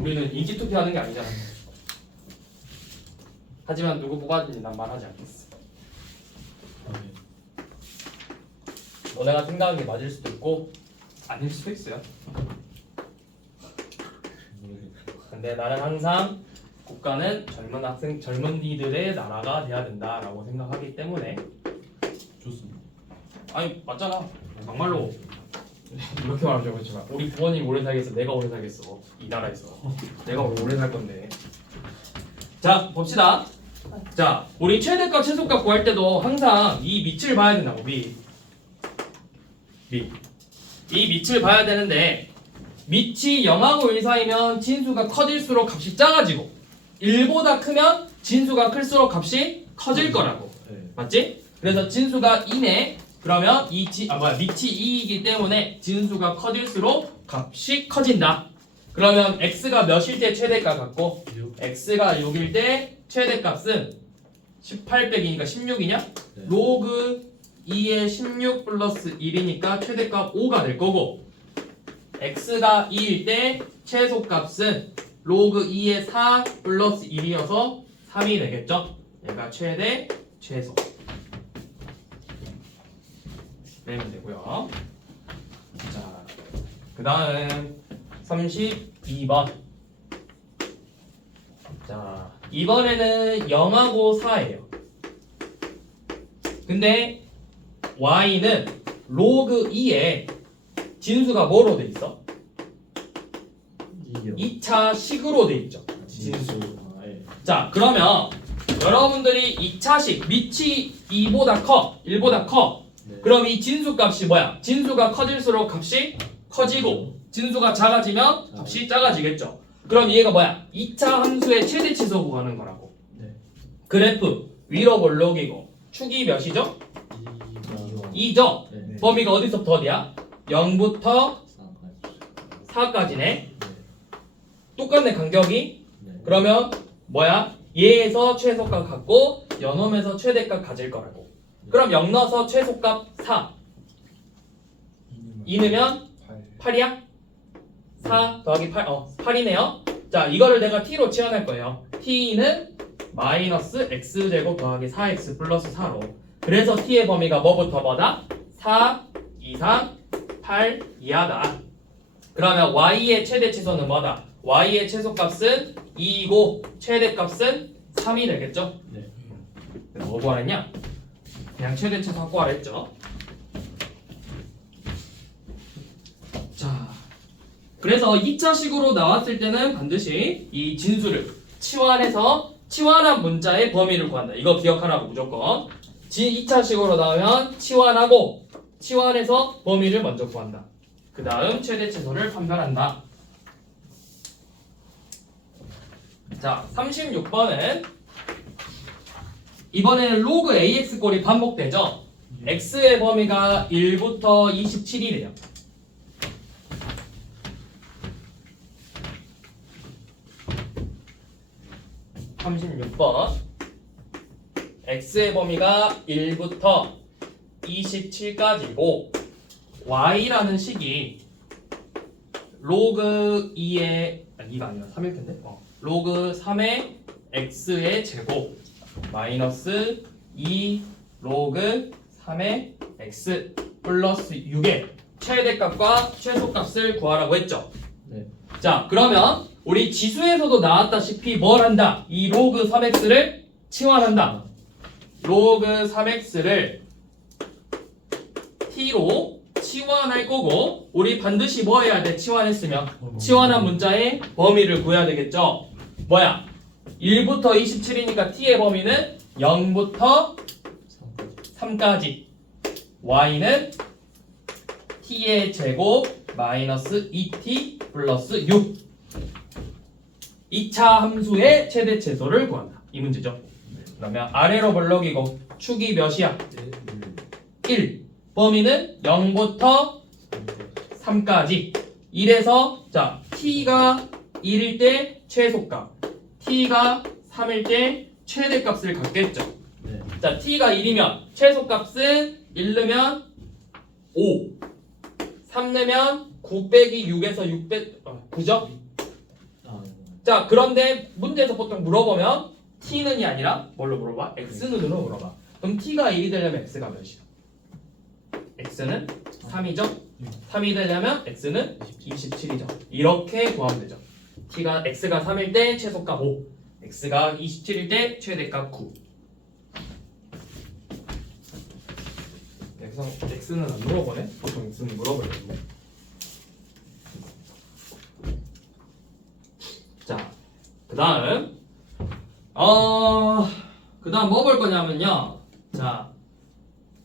우리는 인기 투표하는 게 아니잖아. 하지만 누구 뽑아든지 난 말하지 않겠어. 너네가 생각한 게 맞을 수도 있고 아닐 수도 있어요. 근데 나는 항상 국가는 젊은이들의 나라가 돼야 된다라고 생각하기 때문에. 좋습니다. 아니 맞잖아. 막말로 이렇게 말하면 좀 그렇지만 우리 부모님 오래 살겠어. 내가 오래 살겠어. 이 나라에서 내가 오래 살 건데. 자 봅시다. 자 우리 최대값 최소값 구할 때도 항상 이 밑을 봐야 된다고. 밑. 이 밑을 봐야 되는데 밑이 0하고 1 사이면 진수가 커질수록 값이 작아지고 1보다 크면 진수가 클수록 값이 커질 거라고. 맞지? 그래서 진수가 2네. 그러면 밑이 2이기 때문에 진수가 커질수록 값이 커진다. 그러면 x가 몇일 때 최대값 같고 6. x가 6일 때 최대값은 18 빼기니까 16이냐? 네. 로그 2의 16 플러스 1이니까 최대값 5가 될 거고 x가 2일 때 최소값은 로그 2의 4 플러스 1이어서 3이 되겠죠? 얘가 최대, 최소 내면 되고요. 자, 그 다음 32번. 자, 이번에는 0하고 4예요. 근데 y는 로그 2에 진수가 뭐로 돼 있어? 2차 식으로 돼 있죠. 진수. 자, 그러면 여러분들이 2차식 밑이 2보다 커, 1보다 커. 네. 그럼 이 진수 값이 뭐야? 진수가 커질수록 값이 커지고 진수가 작아지면 값이 작아지겠죠. 그럼 얘가 뭐야? 2차 함수의 최대치수 구하는 거라고. 네. 그래프 위로 볼록이고 축이 몇이죠? 2죠. 네. 범위가 어디서부터 어디야? 0부터 4까지네. 똑같네 간격이. 네. 그러면 뭐야? 얘에서 최소값 갖고 연놈에서 최대값 가질 거라고. 그럼 0 넣어서 최소값 4 2 넣으면 8이야? 4 더하기 8 8이네요. 자 이거를 내가 t로 치환할 거예요. t는 마이너스 x제곱 더하기 4x 플러스 4로. 그래서 t의 범위가 뭐부터 뭐다? 4 이상 8 이하다. 그러면 y의 최대치수는 뭐다? y의 최소값은 2이고 최대값은 3이 되겠죠? 네. 뭐 구하랬냐? 그냥 최대치수 확보하라 했죠. 자, 그래서 2차식으로 나왔을 때는 반드시 이 진수를 치환해서 치환한 문자의 범위를 구한다. 이거 기억하라고 무조건. 2차식으로 나오면 치환하고 치환해서 범위를 먼저 구한다. 그 다음 최대치수를 판별한다. 자, 36번은 이번에는 로그 ax 꼴이 반복되죠. x의 범위가 1부터 27이래요. (36번) x의 범위가 1부터 27까지고 y라는 식이 로그 2의 2가 아니라 3일 텐데 로그 3의 x의 제곱 마이너스 2 로그 3의 x 플러스 6의 최대값과 최소값을 구하라고 했죠. 네. 자 그러면 우리 지수에서도 나왔다시피 뭘 한다? 이 로그 3x를 치환한다. 로그 3x를 t로 치환할 거고 우리 반드시 뭐 해야 돼? 치환했으면 치환한 문자의 범위를 구해야 되겠죠. 뭐야? 1부터 27이니까 t의 범위는 0부터 3까지 y는 t의 제곱 마이너스 2t 플러스 6 2차 함수의 최대치수를 구한다. 이 문제죠. 그러면 아래로 볼록이고 축이 몇이야? 1 범위는 0부터 3까지 1에서 자 t가 1일 때 최소값 t가 3일 때 최대값을 갖겠죠. 네. 자 t가 1이면 최소값은 1 넣으면 5 3 넣으면 9 빼기 6에서 6 9죠? 자, 그런데 문제에서 보통 물어보면 t는이 아니라 뭘로 물어봐? x는으로 물어봐. 그럼 t가 1이 되려면 x가 몇이야? x는 3이죠? 3이 되려면 x는 27이죠. 이렇게 구하면 되죠. x가 3일 때 최소값 5, x가 27일 때 최대값 9. x는 안 물어보네? 보통 x는 물어보는데. 자, 그 다음 뭐 볼 거냐면요. 자,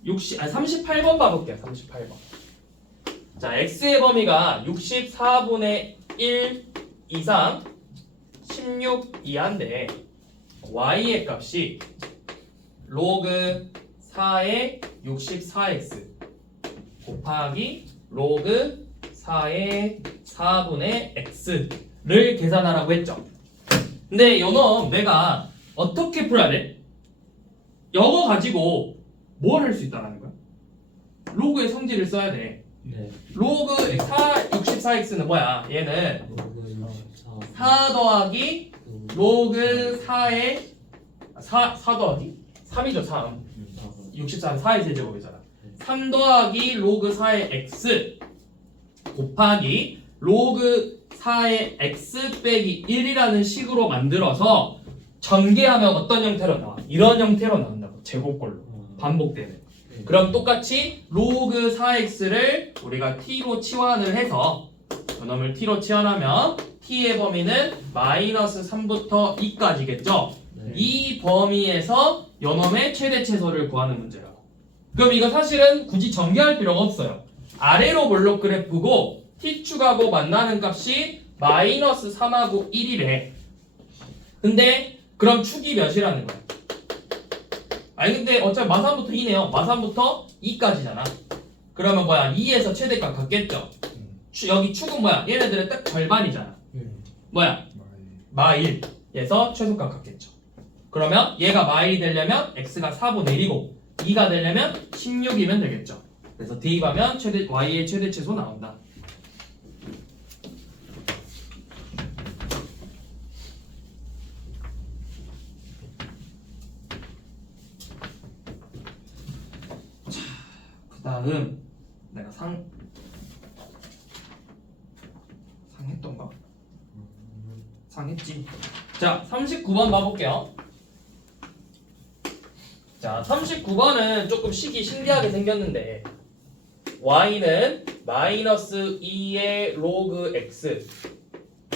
38번 봐볼게요. 38번. 자, x의 범위가 64분의 1 이상 16 이하인데 y의 값이 로그 4의 64x 곱하기 로그 4의 4분의 x를 계산하라고 했죠. 근데 요놈 내가 어떻게 풀어야 돼? 영어 가지고 뭘 할 수 있다는 거야? 로그의 성질을 써야 돼. 네. 로그 64x는 뭐야? 얘는 4 더하기 로그 4의 4 더하기 3이죠. 3 64는 4의 세제곱이잖아. 3 더하기 로그 4의 x 곱하기 로그 4의 x 빼기 1이라는 식으로 만들어서 전개하면 어떤 형태로 나와? 이런 형태로 나온다고. 제곱꼴로 반복되는. 그럼 똑같이 로그 4x를 우리가 t로 치환을 해서 요놈을 t로 치환하면 t의 범위는 마이너스 3부터 2까지겠죠? 네. 이 범위에서 요놈의 최대 최소를 구하는 문제라고. 그럼 이거 사실은 굳이 전개할 필요가 없어요. 아래로 볼록 그래프고 t축하고 만나는 값이 마이너스 3하고 1이래. 근데 그럼 축이 몇이라는 거야? 아니 근데 어차피 마산부터 2네요. 마산부터 2까지잖아. 그러면 뭐야? 2에서 최대값 같겠죠? 여기 축은 뭐야? 얘네들의 딱 절반이잖아. 뭐야? 마일에서 최소값 같겠죠. 그러면 얘가 마일이 되려면 x가 4분의 1이고 2가 되려면 16이면 되겠죠. 그래서 대입하면 y의 최대 최소 나온다. 다음 내가 상했던가? 상했지. 자, 39번 봐볼게요. 자, 39번은 조금 식이 신기하게 생겼는데 y는 마이너스 2의 로그 x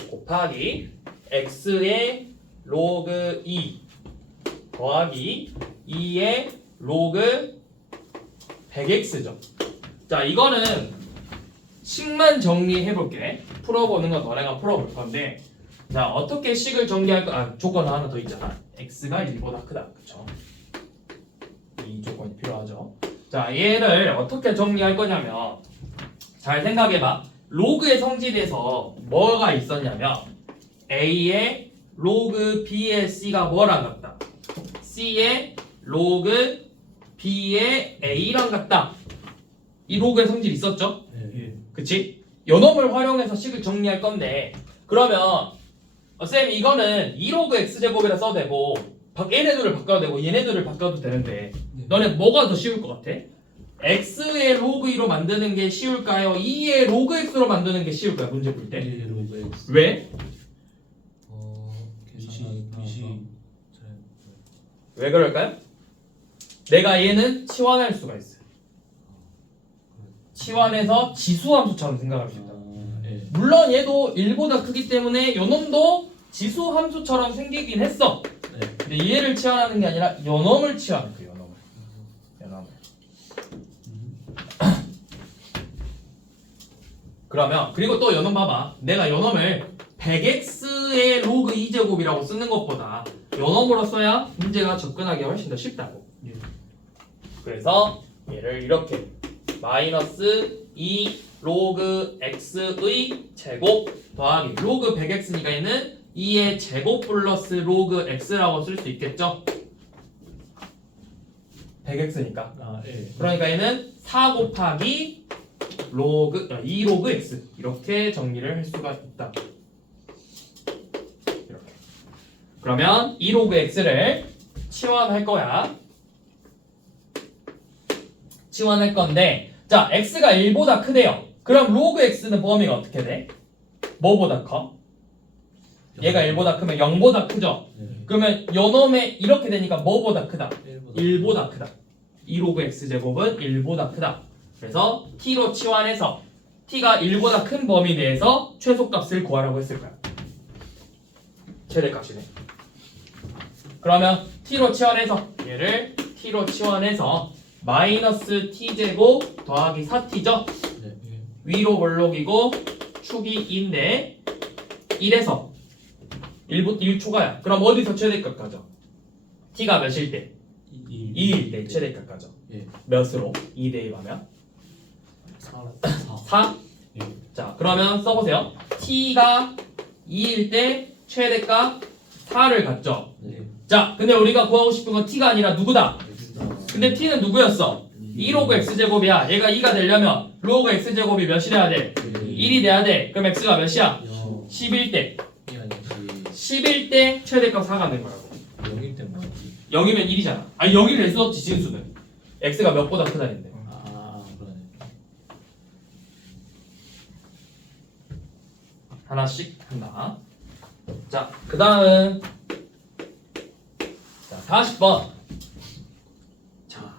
곱하기 x의 로그 2 더하기 2의 로그 100x죠. 자, 이거는 식만 정리해볼게. 풀어보는 건 너네가 풀어볼 건데, 자, 어떻게 식을 정리할까? 조건 하나 더 있잖아. x가 1보다 크다. 그쵸? 이 조건이 필요하죠. 자, 얘를 어떻게 정리할 거냐면, 잘 생각해봐. 로그의 성질에서 뭐가 있었냐면, a의 로그 b의 c가 뭐랑 같다? c의 로그 b의 a랑 같다. 이 로그의 성질 있었죠? 네. 그치? 요놈을 활용해서 식을 정리할 건데 그러면 쌤 이거는 2로그 x제곱이라 써도 되고 얘네들을 바꿔도 되고 얘네들을 바꿔도 되는데 네. 너네 뭐가 더 쉬울 것 같아? x의 로그 2로 만드는 게 쉬울까요? 2의 로그 x로 만드는 게 쉬울까요? 문제 풀 때? 네. 로그 X. 왜? 미시 왜 그럴까요? 내가 얘는 치환할 수가 있어요. 치환해서 지수함수처럼 생각할 수 있다. 네. 물론 얘도 1보다 크기 때문에 요놈도 지수함수처럼 생기긴 했어. 네. 근데 얘를 치환하는 게 아니라 요놈을 치환해. 그 요놈을. 그러면 그리고 또 요놈 봐봐. 내가 요놈을 100x의 로그 2제곱이라고 쓰는 것보다 요놈으로 써야 문제가 접근하기 훨씬 더 쉽다고. 예. 그래서 얘를 이렇게 마이너스 2 로그 x의 제곱 더하기 로그 100x니까 얘는 2의 제곱 플러스 로그 x라고 쓸 수 있겠죠? 100x니까. 예. 그러니까 얘는 4 곱하기 로그 2 로그 x 이렇게 정리를 할 수가 있다. 그러면 2 로그 x를 치환할 거야. 치환할 건데 자 x가 1보다 크대요. 그럼 로그 x는 범위가 어떻게 돼? 뭐보다 커? 얘가 1보다 크면 0보다 크죠? 네. 그러면 요놈의 이렇게 되니까 뭐보다 크다? 1보다 1보다 크다. 2 로그 x제곱은 1보다 크다. 그래서 t로 치환해서 t가 1보다 큰 범위 내에서 최소값을 구하라고 했을 거야. 최대값이네. 그러면 t로 치환해서 얘를 t로 치환해서 마이너스 t제곱 더하기 4t죠? 네. 위로 볼록이고 축이 2인데 1에서 1 초과야. 그럼 어디서 최대값 가져? t가 몇일 때? 2일 때 최대값 가져. 예. 몇으로? 2 대입하면? 4. 4? 예. 자 그러면 써보세요. t가 2일 때 최대값 4를 갖죠. 네. 자 근데 우리가 구하고 싶은 건 t가 아니라 누구다? 근데 t는 누구였어? 2 로그 x제곱이야. 얘가 2가 되려면 로그 x제곱이 몇이래야 돼? 1이 돼야 돼. 그럼 x가 몇이야? 11대. 11대 최대값 4가 된 거라고. 0일 때 뭐지? 0이면 1이잖아. 아니 0이 될 수 없지 진수는. x가 몇보다 크다는데. 아 그러네. 하나씩 한다. 자, 그 다음 자 40번. 자,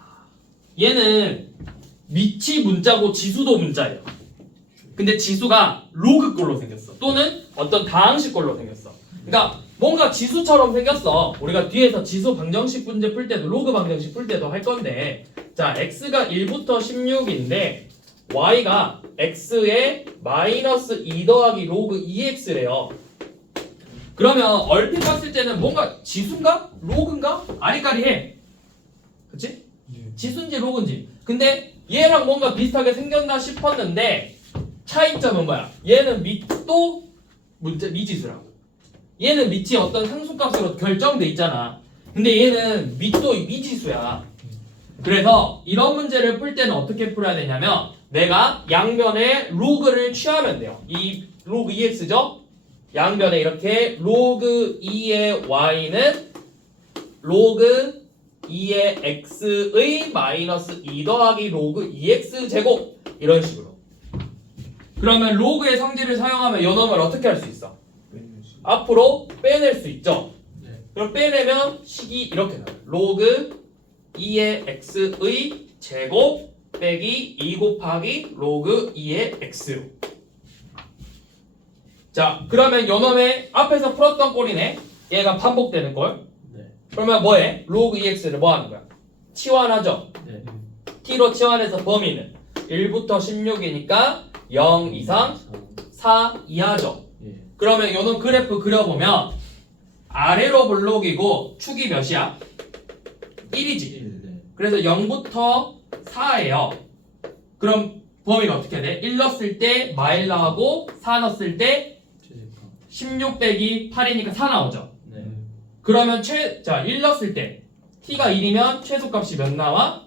얘는 밑이 문자고 지수도 문자예요. 근데 지수가 로그 꼴로 생겼어. 또는 어떤 다항식 꼴로 생겼어. 그러니까 뭔가 지수처럼 생겼어. 우리가 뒤에서 지수 방정식 문제 풀 때도 로그 방정식 풀 때도 할 건데 자 x가 1부터 16인데 y가 x에 마이너스 2 더하기 로그 2x래요. 그러면 얼핏 봤을 때는 뭔가 지수인가? 로그인가? 아리까리해. 그치? 지수인지 로그인지. 근데 얘랑 뭔가 비슷하게 생겼나 싶었는데 차이점은 뭐야? 얘는 밑도 미지수라고. 얘는 밑이 어떤 상수값으로 결정돼 있잖아. 근데 얘는 밑도 미지수야. 그래서 이런 문제를 풀 때는 어떻게 풀어야 되냐면 내가 양변에 로그를 취하면 돼요. 이 로그 2x죠? 양변에 이렇게 로그 2의 y는 로그 2의 x의 마이너스 2 더하기 로그 2x 제곱 이런 식으로. 그러면 로그의 성질을 사용하면 요 놈을 어떻게 할 수 있어? 앞으로 빼낼 수 있죠. 네. 그럼 빼내면 식이 이렇게 나와요. 로그 2의 x의 제곱 빼기 2 곱하기 로그 2의 x로. 자 그러면 요 놈의 앞에서 풀었던 꼴이네. 얘가 반복되는 꼴. 네. 그러면 뭐해? 로그 2x를 뭐 하는 거야? 치환하죠. 네. t로 치환해서 범위는 1부터 16이니까 0 이상 4 이하죠. 예. 그러면 요놈 그래프 그려보면 아래로 볼록이고 축이 몇이야? 1이지. 1. 네. 그래서 0부터 4예요. 그럼 범위가 어떻게 돼? 1 넣었을 때 마일 나오고 4 넣었을 때 최대값. 16 빼기 8이니까 4 나오죠. 네. 그러면 자 1 넣었을 때 t가 1이면 최소값이 몇 나와?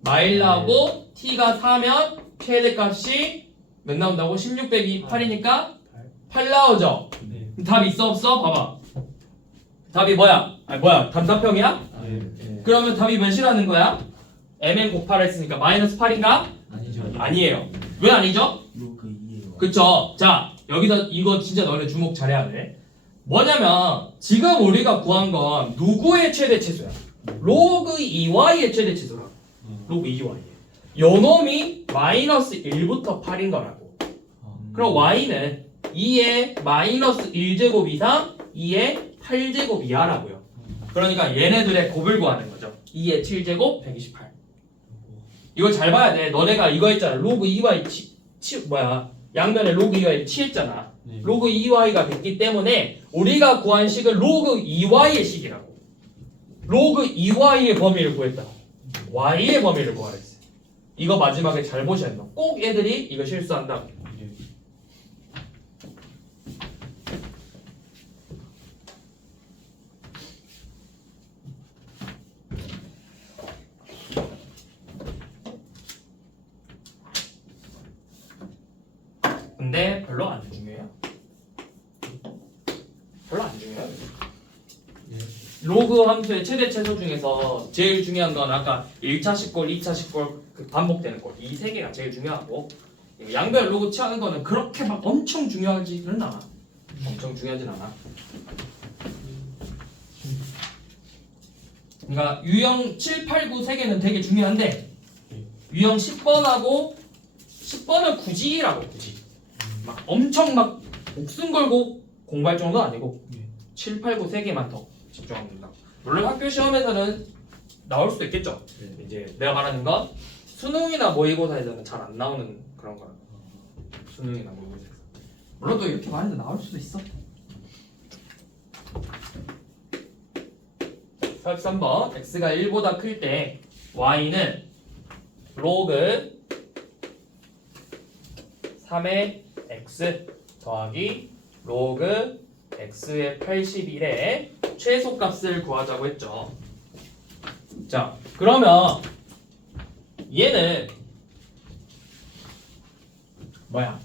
마일 나오고 t가 4면 최대값이 몇 나온다고? 16 빼기 8이니까 8 나오죠. 네. 답 있어 없어? 봐봐. 답이 뭐야? 아니 뭐야? 단답형이야? 아, 예. 그러면 답이 몇이라는 거야? mn 곱 8을 했으니까 마이너스 8인가? 아니죠. 아니에요. 왜 아니죠? 로그 2예요. 그쵸? 자 여기서 이거 진짜 너네 주목 잘해야 돼. 뭐냐면 지금 우리가 구한 건 누구의 최대 치수야? 로그 2y의 최대 치수라. 로그 2y. 요 놈이 마이너스 1부터 8인 거라고. 그럼 y는 2의 마이너스 1제곱 이상 2의 8제곱 이하라고요. 그러니까 얘네들의 곱을 구하는 거죠. 2의 7제곱 128. 이거 잘 봐야 돼. 너네가 이거 했잖아. 로그 2y 양면에 로그 2y를 취했잖아. 네. 로그 2y가 됐기 때문에 우리가 구한 식은 로그 2y의 식이라고. 로그 2y의 범위를 구했다. y의 범위를 구하랬어. 이거 마지막에 잘 보셔야 된다. 꼭 애들이 이거 실수한다. 근데 별로 안 중요해요. 별로 안 중요해요. 예. 로그 함수의 최대 최소 중에서 제일 중요한 건 아까 1차식 꼴, 2차식 꼴, 그 반복되는 꼴. 이 세 개가 제일 중요하고 양변 로그 취하는 거는 그렇게 막 엄청 중요하지는 않아. 엄청 중요하진 않아. 그러니까 유형 7, 8, 9 세 개는 되게 중요한데 유형 10번하고 10번은 굳이라고 굳이 막 엄청 막 목숨 걸고 공부할 정도는 아니고 7, 8, 9 세 개만 더 집중하면 된다. 물론 학교 시험에서는 나올 수도 있겠죠. 이제 내가 말하는 건 수능이나 모의고사에서는 잘 안 나오는 그런 거라. 수능이나 모의고사에서. 물론 또 이렇게 말해도 나올 수도 있어. 43번 x가 1보다 클 때 y는 로그 3의 x 더하기 로그 x의 81의 최소값을 구하자고 했죠. 자, 그러면 얘는 뭐야?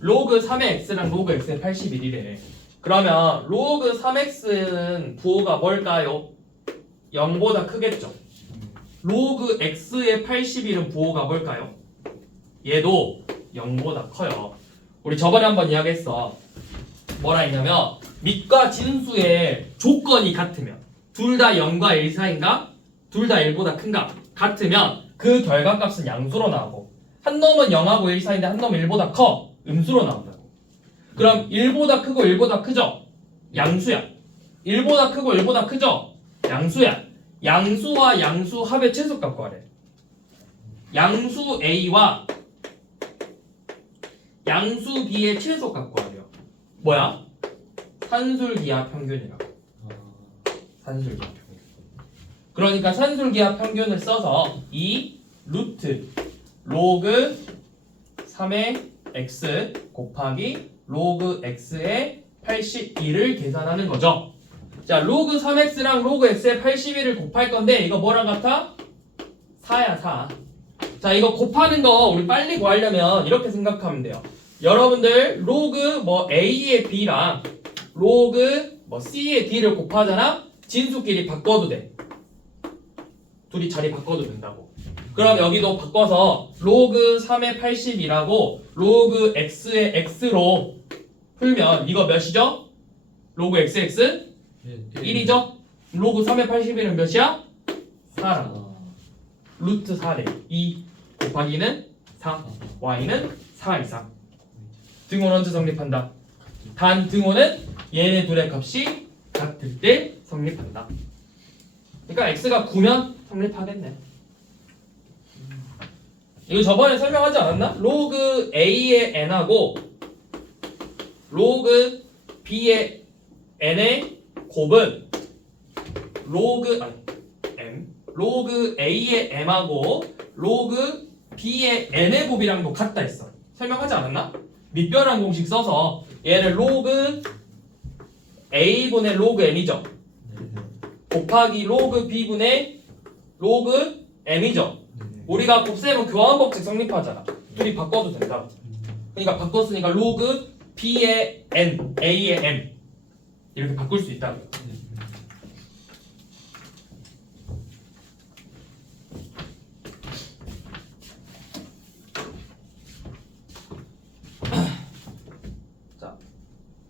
로그 3의 x랑 로그 x의 81이래. 그러면 로그 3x는 부호가 뭘까요? 0보다 크겠죠. 로그 x의 81은 부호가 뭘까요? 얘도 0보다 커요. 우리 저번에 한번 이야기했어. 뭐라 했냐면 밑과 진수의 조건이 같으면 둘 다 0과 1 사이인가? 둘 다 1보다 큰가? 같으면 그 결과값은 양수로 나오고 한 놈은 0하고 1 사이인데 한 놈은 1보다 커. 음수로 나온다고. 그럼 1보다 크고 1보다 크죠? 양수야. 1보다 크고 1보다 크죠? 양수야. 양수와 양수 합의 최소값 구하래. 양수 A와 양수 B의 최소값 구하래요. 뭐야? 산술기하 평균이라고. 산술기하 평균. 그러니까 산술기하 평균을 써서 이 루트 로그 3의 x 곱하기 로그 x의 81을 계산하는 거죠. 자, 로그 3x랑 로그 x의 81을 곱할 건데 이거 뭐랑 같아? 4야 4. 자, 이거 곱하는 거 우리 빨리 구하려면 이렇게 생각하면 돼요. 여러분들 로그 뭐 a의 b랑 로그 뭐 c의 d를 곱하잖아. 진수끼리 바꿔도 돼. 둘이 자리 바꿔도 된다고. 그럼 여기도 바꿔서 로그 3의 80이라고 로그 x의 x로 풀면 이거 몇이죠? 로그 xx 1이죠? 로그 3의 81은 몇이야? 4라고. 루트 4래. 2 곱하기는 4, y는 4 이상. 등호는 언제 성립한다? 단 등호는 얘네 둘의 값이 같을 때 성립한다. 그러니까 x가 9면 성립하겠네. 이거 저번에 설명하지 않았나? 로그 a의 n하고 로그 b의 n의 곱은 로그 a의 m하고 로그 b의 n의 곱이랑도 같다 했어. 설명하지 않았나? 밑변환 공식 써서 얘를 로그 a분의 로그 n이죠. 곱하기 로그 b분의 로그 m이죠. 우리가 곱셈은 교환 법칙 성립하잖아. 둘이 바꿔도 된다. 그러니까 바꿨으니까 로그 b의 n, a의 m 이렇게 바꿀 수 있다. 자,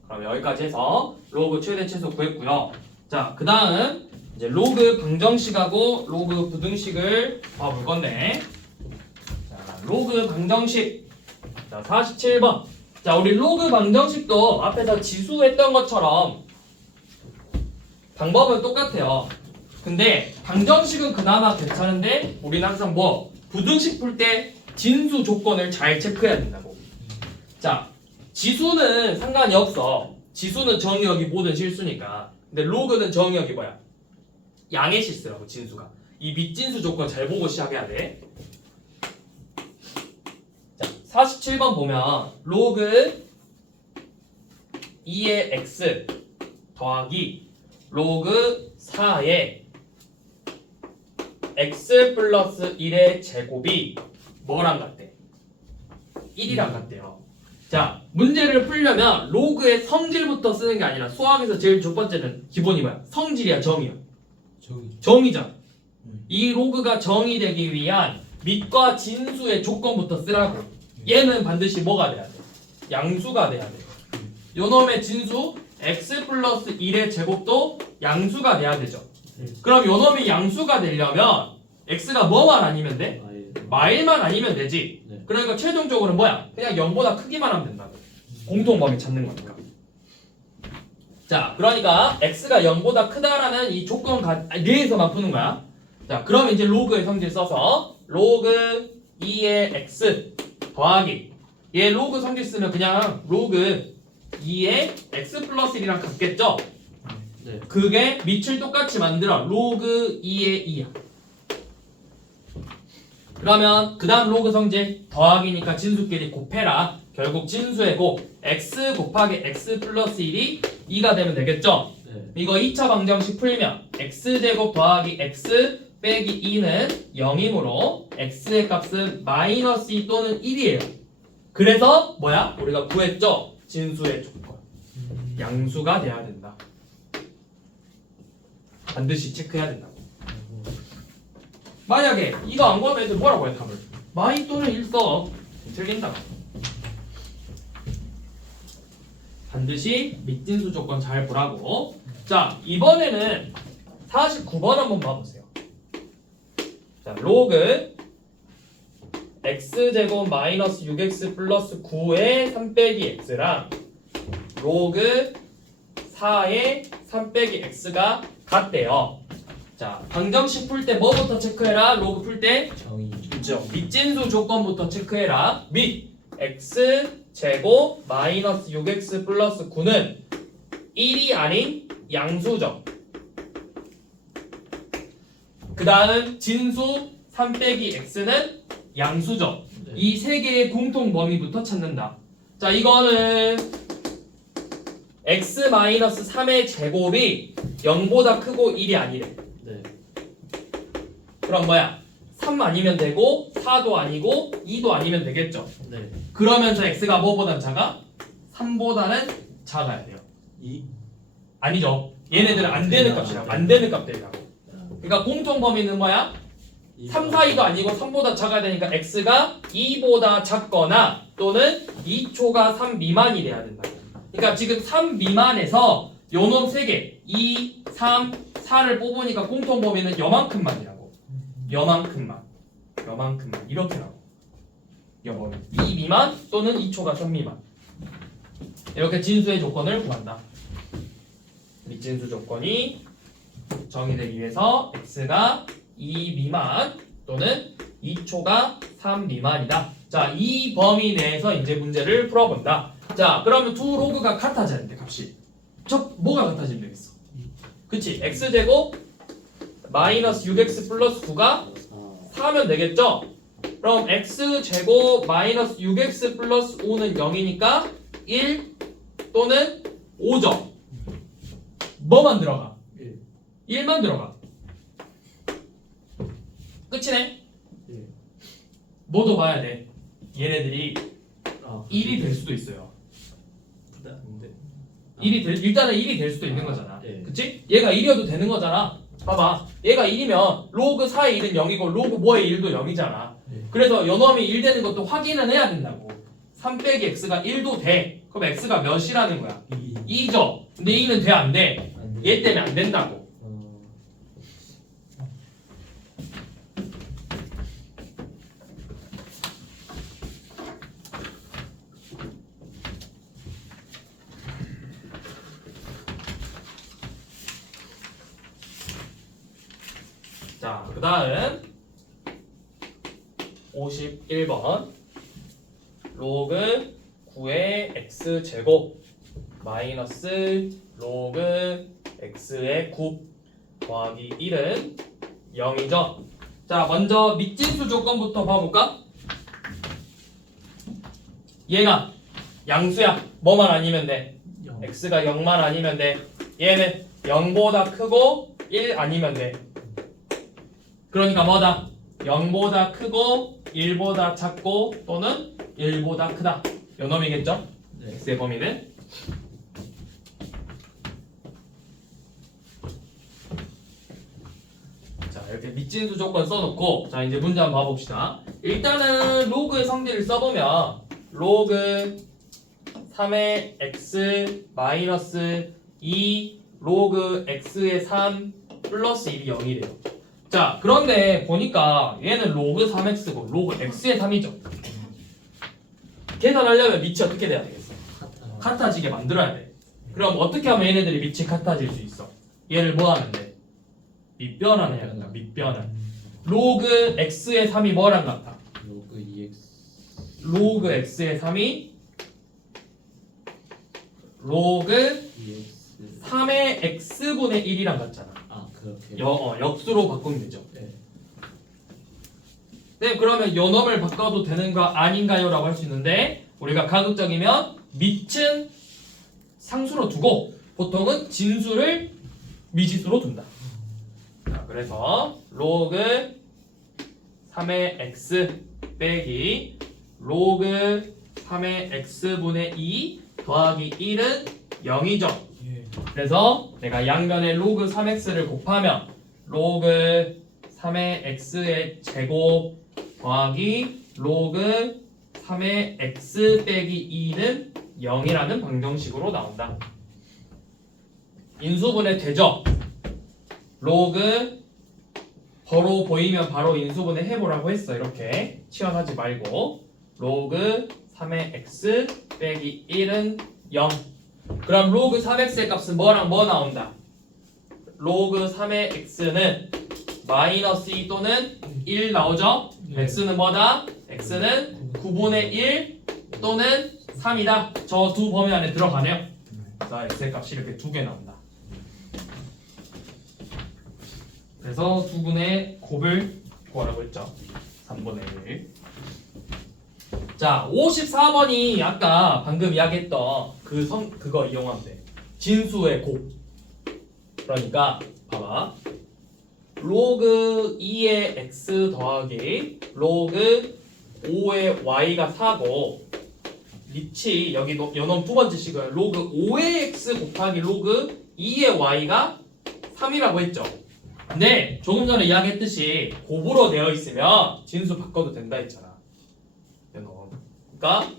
그럼 여기까지 해서 로그 최대 최소 구했고요. 자, 그 다음 이제 로그 방정식하고 로그 부등식을 봐볼 건데, 자, 로그 방정식. 자, 47번. 자, 우리 로그 방정식도 앞에서 지수했던 것처럼 방법은 똑같아요. 근데 방정식은 그나마 괜찮은데 우리는 항상 뭐 부등식 풀 때 진수 조건을 잘 체크해야 된다고. 자, 지수는 상관이 없어. 지수는 정의역이 모든 실수니까. 근데 로그는 정의역이 뭐야? 양의 실수라고. 진수가. 이 밑진수 조건 잘 보고 시작해야 돼. 자, 47번 보면 로그 2의 x 더하기 로그 4의 x 플러스 1의 제곱이 뭐랑 같대? 1이랑 같대요. 자, 문제를 풀려면 로그의 성질부터 쓰는 게 아니라 수학에서 제일 첫 번째는 기본이 뭐야? 성질이야, 정의야? 저기. 정의잖아. 이 로그가 정의되기 위한 밑과 진수의 조건부터 쓰라고. 얘는 반드시 뭐가 돼야 돼? 양수가 돼야 돼. 요놈의 진수 x 플러스 1의 제곱도 양수가 돼야 되죠. 그럼 요놈이 양수가 되려면 x가 뭐만 아니면 돼? 마일만 아니면 되지. 네. 그러니까 최종적으로 뭐야? 그냥 0보다 크기만 하면 된다고. 공통범위 찾는 거고요. 자, 그러니까 x가 0보다 크다라는 이 조건 내에서만 푸는 거야. 자, 그럼 이제 로그의 성질 써서 로그 2의 x 더하기 얘 로그 성질 쓰면 그냥 로그 2의 x 플러스 1이랑 같겠죠? 네. 그게 밑을 똑같이 만들어 로그 2의 2야. 그러면 그 다음 로그 성질 더하기니까 진수끼리 곱해라. 결국 진수의 곱 x 곱하기 x 플러스 1이 2가 되면 되겠죠? 네. 이거 2차 방정식 풀면 x제곱 더하기 x 빼기 2는 0이므로 x의 값은 마이너스 2 또는 1이에요. 그래서 뭐야? 우리가 구했죠? 진수의 조건. 양수가 돼야 된다. 반드시 체크해야 된다고. 만약에 이거 안 구하면 애들 뭐라고 해 답을? 마이 또는 1 써. 틀린다. 반드시 밑진수 조건 잘 보라고. 자, 이번에는 49번 한번 봐보세요. 자, 로그 x제곱 마이너스 6x 플러스 9의 3 빼기 x랑 로그 4의 3 빼기 x가 같대요. 자, 방정식 풀 때 뭐부터 체크해라? 로그 풀 때? 정의. 그죠. 밑진수 조건부터 체크해라. 밑 x 제곱 마이너스 6x 플러스 9는 1이 아닌 양수죠. 그 다음 진수 3 빼기 x는 양수죠. 네. 이 세 개의 공통 범위부터 찾는다. 자, 이거는 x 마이너스 3의 제곱이 0보다 크고 1이 아니래. 네. 그럼 뭐야? 3 아니면 되고 4도 아니고 2도 아니면 되겠죠. 네. 그러면서 x가 뭐보단 작아? 3보다는 작아야 돼요. 2. 아니죠. 얘네들은 안 되는 값이라고. 안 되는 값들이라고. 그러니까 공통 범위는 뭐야? 3, 4, 2도 아니고 3보다 작아야 되니까 x가 2보다 작거나 또는 2초가 3 미만이 돼야 된다고. 그러니까 지금 3 미만에서 요놈 3개 2, 3, 4를 뽑으니까 공통 범위는 요만큼만이라고. 요만큼만 이렇게라고. 요범위 2 미만 또는 2초가 3 미만. 이렇게 진수의 조건을 구한다. 밑진수 조건이 정의되기 위해서 x가 2 미만 또는 2초가 3 미만이다. 자, 이 범위 내에서 이제 문제를 풀어본다. 자, 그러면 두 로그가 같아져야 돼, 값이. 뭐가 같아지면 되겠어? 그치? x제곱 마이너스 6x 플러스 9가 4면 되겠죠? 그럼 x제곱 마이너스 6x 플러스 5는 0이니까 1 또는 5죠. 뭐만 들어가? 1만 들어가. 끝이네? 예. 뭐도 봐야 돼. 얘네들이 아. 1이 될 수도 있어요. 근데. 일단은 1이 될 수도 있는 거잖아. 네. 그치? 얘가 1이어도 되는 거잖아. 봐봐. 얘가 1이면 로그 4의 1은 0이고 로그 뭐의 1도 0이잖아. 네. 그래서 요놈이 1 되는 것도 확인은 해야 된다고. 3 빼기 x가 1도 돼. 그럼 x가 몇이라는 거야? 2. 2죠. 근데 2는 돼, 안 돼? 얘 때문에 안 된다고. 자, 그 다음 51번 로그 9의 x제곱 마이너스 로그 x의 9 더하기 1은 0이죠. 자, 먼저 밑진수 조건부터 봐볼까? 얘가 양수야. 뭐만 아니면 돼? x가 0만 아니면 돼. 얘는 0보다 크고 1 아니면 돼. 그러니까 뭐다? 0보다 크고 1보다 작고 또는 1보다 크다. 요놈이겠죠? 네. x의 범위는 자 이렇게 밑진수 조건 써놓고 자 이제 문제 한번 봐봅시다. 일단은 로그의 성질을 써보면 로그 3의 x 마이너스 2 로그 x의 3 플러스 1이 0이래요. 자 그런데 보니까 얘는 로그 3x고 로그 x의 3이죠. 계산하려면 밑이 어떻게 돼야 되겠어? 같아지게 만들어야 돼. 그럼 어떻게 하면 얘네들이 밑이 같아질 수 있어? 얘를 뭐 하면 돼? 밑변환해야 된다. 밑변환. 로그 x의 3이 뭐랑 같아? 로그 EX. 로그 x의 3이 로그 EX. 3의 x분의 1이랑 같잖아. 아 그렇게. 역수로 바꾸면 되죠. 네. 네, 그러면 요놈을 바꿔도 되는가 아닌가요? 라고 할 수 있는데 우리가 가급적이면 밑은 상수로 두고 보통은 진수를 미지수로 둔다. 자, 그래서 로그 3의 x 빼기 로그 3의 x분의 2 더하기 1은 0이죠. 예. 그래서 내가 양변에 로그 3x를 곱하면 로그 3의 x의 제곱 더하기 로그 3의 x 빼기 2는 0이라는 방정식으로 나온다. 인수분해 되죠? 로그 바로 보이면 바로 인수분해 해보라고 했어. 이렇게 치환하지 말고 로그 3의 x 빼기 1은 0. 그럼 로그 3x의 값은 뭐랑 뭐 나온다? 로그 3의 x는 마이너스 2 또는 1 나오죠? x는 뭐다? x는 9분의 1 또는 3이다. 저 두 범위 안에 들어가네요. 자, x의 값이 이렇게 두 개 나온다. 그래서 두 분의 곱을 구하라고 했죠. 3분의 1. 자, 54번이 아까 방금 이야기했던 그거 이용하면 돼. 진수의 곱. 그러니까 봐봐. 로그 2의 x 더하기 로그 5의 y가 4고 밑이 여기 요놈 두 번째 식은 로그 5의 x 곱하기 로그 2의 y가 3이라고 했죠. 근데 조금 전에 이야기했듯이 곱으로 되어 있으면 진수 바꿔도 된다 했잖아. 요놈. 그러니까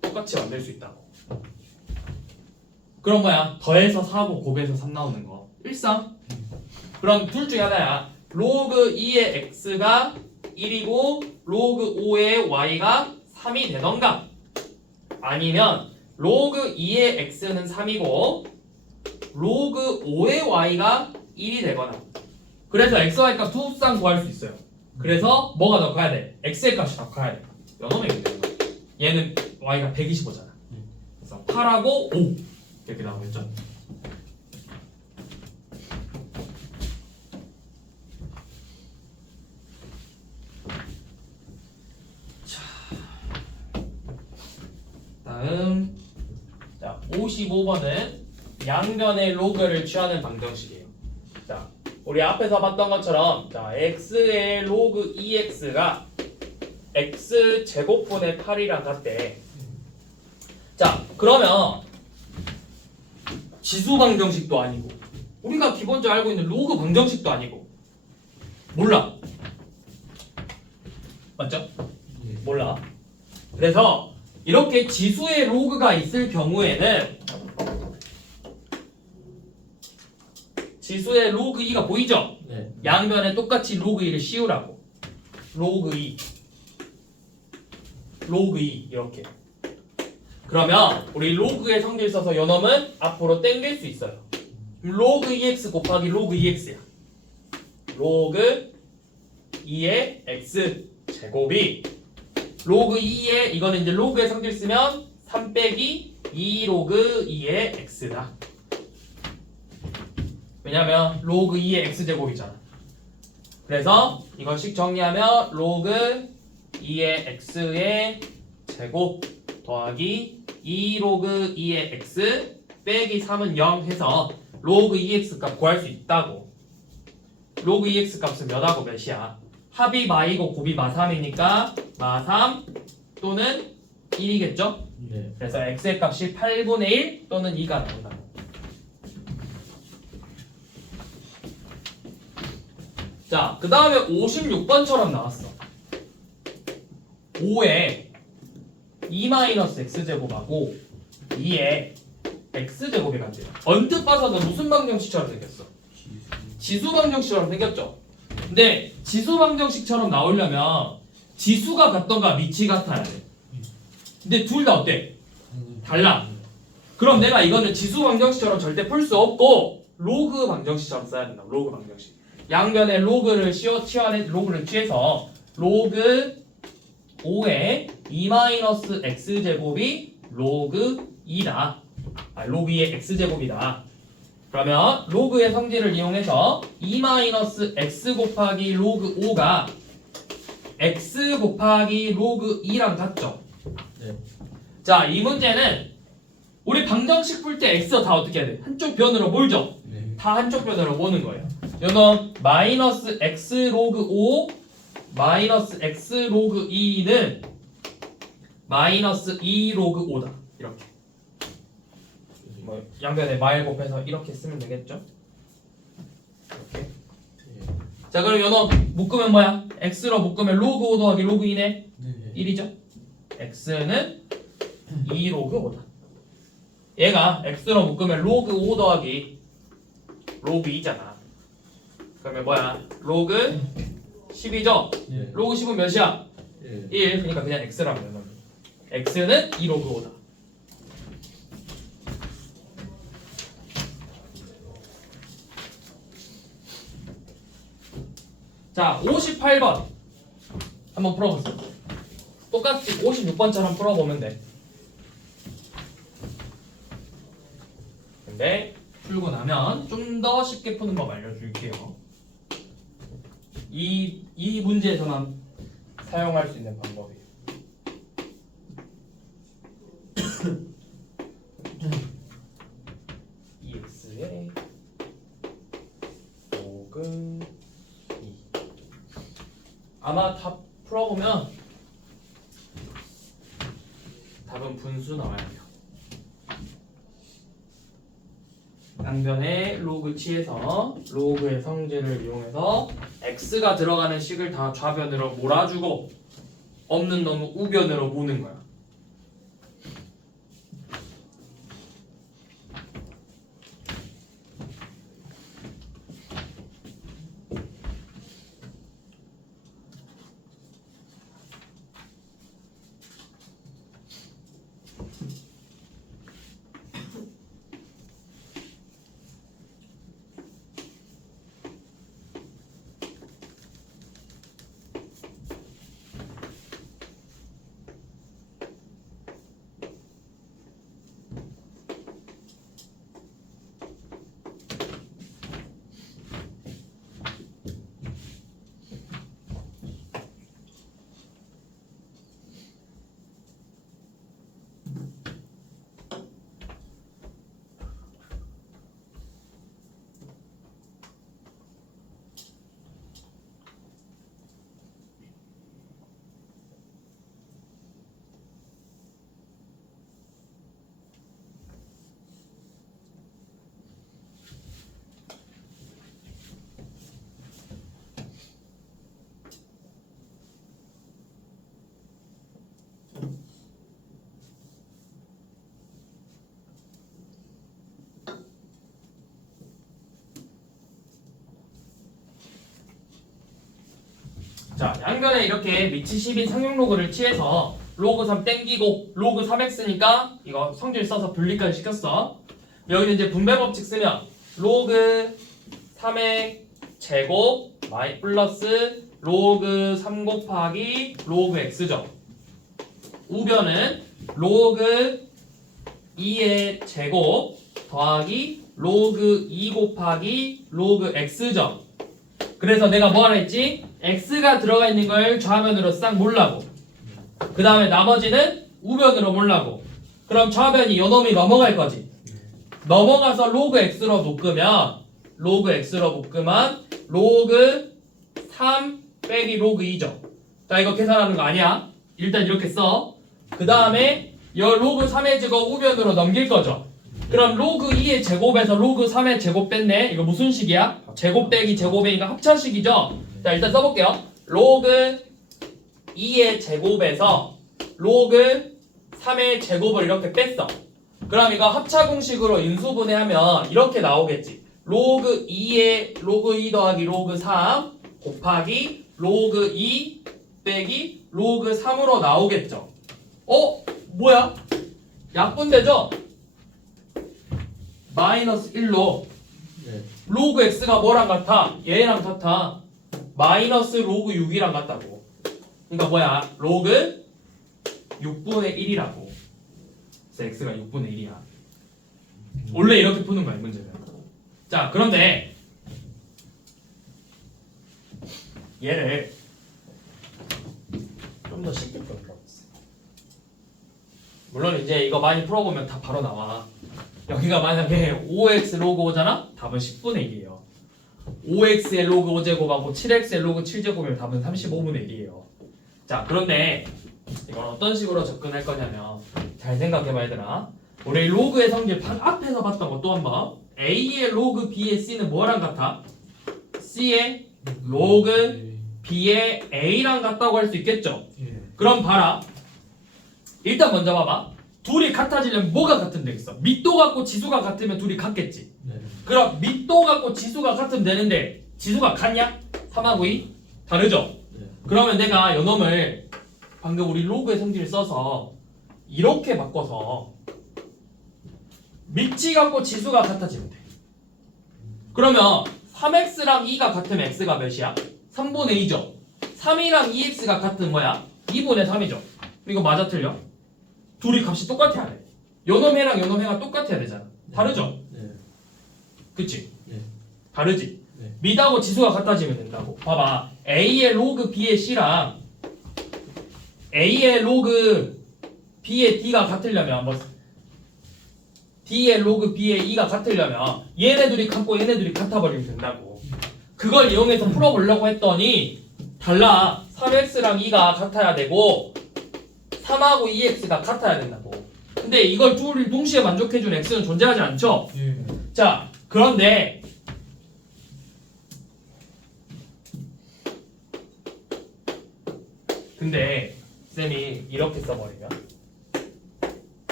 똑같이 만들 수 있다고. 그런 거야. 더해서 4고 곱해서 3 나오는 거. 일상. 그럼 둘 중에 하나야. 로그 2의 x가 1이고 로그 5의 y가 3이 되던가 아니면 로그 2의 x는 3이고 로그 5의 y가 1이 되거나. 그래서 x, y 값 두 쌍 구할 수 있어요. 그래서 뭐가 더 커야 돼? x의 값이 더 커야 돼. 요놈이기 때문에. 얘는 y가 125잖아. 그래서 8하고 5 이렇게 나오겠죠. 다음 자 55번은 양변의 로그를 취하는 방정식이에요. 자 우리 앞에서 봤던 것처럼 자 x의 로그 2x가 x 제곱분의 8이랑 같대. 자 그러면 지수 방정식도 아니고 우리가 기본적으로 알고 있는 로그 방정식도 아니고 몰라. 맞죠? 예. 몰라. 그래서 이렇게 지수의 로그가 있을 경우에는 지수의 로그 2가 보이죠? 네. 양변에 똑같이 로그 2를 씌우라고. 로그 2 로그 2 이렇게. 그러면 우리 로그의 성질 써서 요놈은 앞으로 당길 수 있어요. 로그 2x 곱하기 로그 2x야. 로그 2의 x 제곱이 로그 2의 이거는 이제 로그의 성질 쓰면 3 빼기 2 로그 2의 x다. 왜냐면 로그 2의 x제곱이잖아. 그래서 이것씩 정리하면 로그 2의 x의 제곱 더하기 2 로그 2의 x 빼기 3은 0 해서 로그 2x 값 구할 수 있다고. 로그 2x 값은 몇하고 몇이야? 합이 마이고 곱이 마3이니까 마3 또는 1이겠죠? 네. 그래서 x의 값이 8분의 1 또는 2가 나온다. 자, 그 다음에 56번처럼 나왔어. 5에 2-x제곱하고 2에 x제곱이 같대요. 언뜻 봐서는 무슨 방정식처럼 생겼어? 지수 방정식처럼 생겼죠? 근데 지수 방정식처럼 나오려면 지수가 같던가 밑이 같아야 돼. 근데 둘 다 어때? 달라. 그럼 내가 이거는 지수 방정식처럼 절대 풀 수 없고 로그 방정식처럼 써야 된다. 로그 방정식. 양변에 로그를 로그를 취해서 로그 5에 2-x제곱이 로그 2다. 로그 2의 x제곱이다. 그러면 로그의 성질을 이용해서 2-x 곱하기 로그 5가 x 곱하기 로그 2랑 같죠? 네. 자, 이 문제는 우리 방정식 풀 때 x가 다 어떻게 해야 돼? 한쪽 변으로 몰죠? 네. 다 한쪽 변으로 모는 거예요. 이건 마이너스 x 로그 5 마이너스 x 로그 2는 마이너스 2 로그 5다. 이렇게. 뭐 양변에 마일 곱해서 이렇게 쓰면 되겠죠? 이렇게. 네. 자, 그럼 이놈 묶으면 뭐야? x로 묶으면 로그 5 더하기 로그 2네? 네. 1이죠? x는 2 로그 5다. 얘가 x로 묶으면 로그 5 더하기 로그 2잖아. 그러면 뭐야? 로그 10이죠? 네. 로그 10은 몇이야? 네. 1. 그러니까 그냥 x라면 x는 2 로그 5다. 자, 58번 한번 풀어보세요. 똑같이 56번처럼 풀어보면 돼. 근데 풀고 나면 좀 더 쉽게 푸는 법 알려줄게요. 이 문제에서만 사용할 수 있는 방법이에요. EX의 로그 2. 아마 다 풀어보면 답은 분수 나와야 돼요. 양변에 로그 취해서 로그의 성질을 이용해서 x가 들어가는 식을 다 좌변으로 몰아주고 없는 놈은 우변으로 모는 거야. 자, 양변에 이렇게 밑이 10인 상용 로그를 취해서 로그 3 땡기고 로그 3x니까 이거 성질 써서 분리까지 시켰어. 여기는 이제 분배 법칙 쓰면 로그 3의 제곱 마이 플러스 로그 3 곱하기 로그 x죠. 우변은 로그 2의 제곱 더하기 로그 2 곱하기 로그 x죠. 그래서 내가 뭐 하라 했지? x가 들어가 있는 걸 좌변으로 싹 몰라고. 그 다음에 나머지는 우변으로 몰라고. 그럼 좌변이 요 놈이 넘어갈 거지. 넘어가서 로그 x로 묶으면 로그 3 빼기 로그 2죠. 자, 이거 계산하는 거 아니야. 일단 이렇게 써. 그 다음에 여 로그 3의 제곱 우변으로 넘길 거죠. 그럼 로그 2의 제곱에서 로그 3의 제곱 뺐네. 이거 무슨 식이야? 제곱 빼기 제곱이니까 합차식이죠. 자 일단 써볼게요. 로그 2의 제곱에서 로그 3의 제곱을 이렇게 뺐어. 그럼 이거 합차 공식으로 인수분해하면 이렇게 나오겠지. 로그 2의 로그 2 더하기 로그 3 곱하기 로그 2 빼기 로그 3으로 나오겠죠. 뭐야? 약분되죠? 마이너스 1로 네. 로그 x가 뭐랑 같아? 얘랑 같아. 마이너스 로그 6이랑 같다고. 그러니까 뭐야? 로그 6분의 1이라고. 그래서 x가 6분의 1이야. 원래 이렇게 푸는 거야, 문제는. 자, 그런데 얘를 좀 더 쉽게 풀어보겠어. 물론 이제 이거 많이 풀어보면 다 바로 나와. 여기가 만약에 5x 로그 5잖아? 답은 10분의 1이에요. 5x의 로그 5제곱하고 7x의 로그 7제곱이면 답은 35분의 1이에요. 자, 그런데 이건 어떤 식으로 접근할 거냐면 잘 생각해봐 얘들아. 우리 로그의 성질 앞에서 봤던 거 또 한번. a의 로그 b의 c는 뭐랑 같아? c의 로그 b의 a랑 같다고 할 수 있겠죠? 예. 그럼 봐라. 일단 먼저 봐봐. 둘이 같아지려면 뭐가 같으면 되겠어?密도 같고 지수가 같으면 둘이 같겠지. 네. 그럼密도 같고 지수가 같으면 되는데 지수가 같냐? 3하고 2? 다르죠? 네. 그러면 내가 요놈을 방금 우리 로그의 성질을 써서 이렇게 바꿔서 밑이 같고 지수가 같아지면 돼. 그러면 3x랑 2가 같으면 x가 몇이야? 3분의 2죠. 3이랑 2x가 같은 뭐야? 2분의 3이죠. 이거 맞아 틀려? 둘이 값이 똑같아야 돼. 요놈 해랑 요놈 해가 똑같아야 되잖아. 다르죠? 네. 그치? 네. 다르지? 네. 밑하고 지수가 같아지면 된다고. 봐봐. a의 로그 b의 c랑 a의 로그 b의 d가 같으려면 뭐 d의 로그 b의 e가 같으려면 얘네 둘이 같고 얘네 둘이 같아버리면 된다고. 그걸 이용해서 풀어보려고 했더니 달라. 3x랑 2가 같아야 되고 3하고 2x가 같아야 된다고. 근데 이걸 둘이 동시에 만족해준 x는 존재하지 않죠? 예. 자, 그런데 쌤이 이렇게 써버리면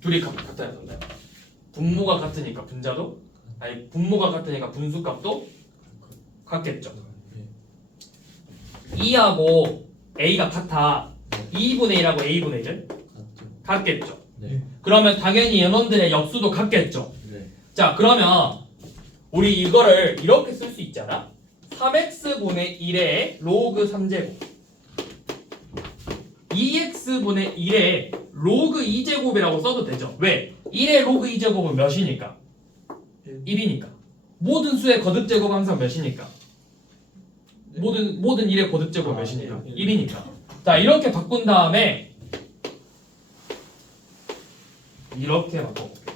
둘이 같아야 된다. 분모가 같으니까 분자도 아니 분모가 같으니까 분수값도 같겠죠. 예. 2하고 a가 같아. 2분의 1하고 a분의 1은 같죠. 같겠죠. 네. 그러면 당연히 얘놈들의 역수도 같겠죠. 네. 자, 그러면 우리 이거를 이렇게 쓸 수 있잖아. 3x분의 1의 로그 3제곱 2x분의 1의 로그 2제곱이라고 써도 되죠. 왜? 1의 로그 2제곱은 몇이니까? 1이니까. 모든 수의 거듭제곱 항상 몇이니까? 모든 1의 거듭제곱 몇이니까? 1이니까. 자, 이렇게 바꾼 다음에 이렇게 바꿔볼게요.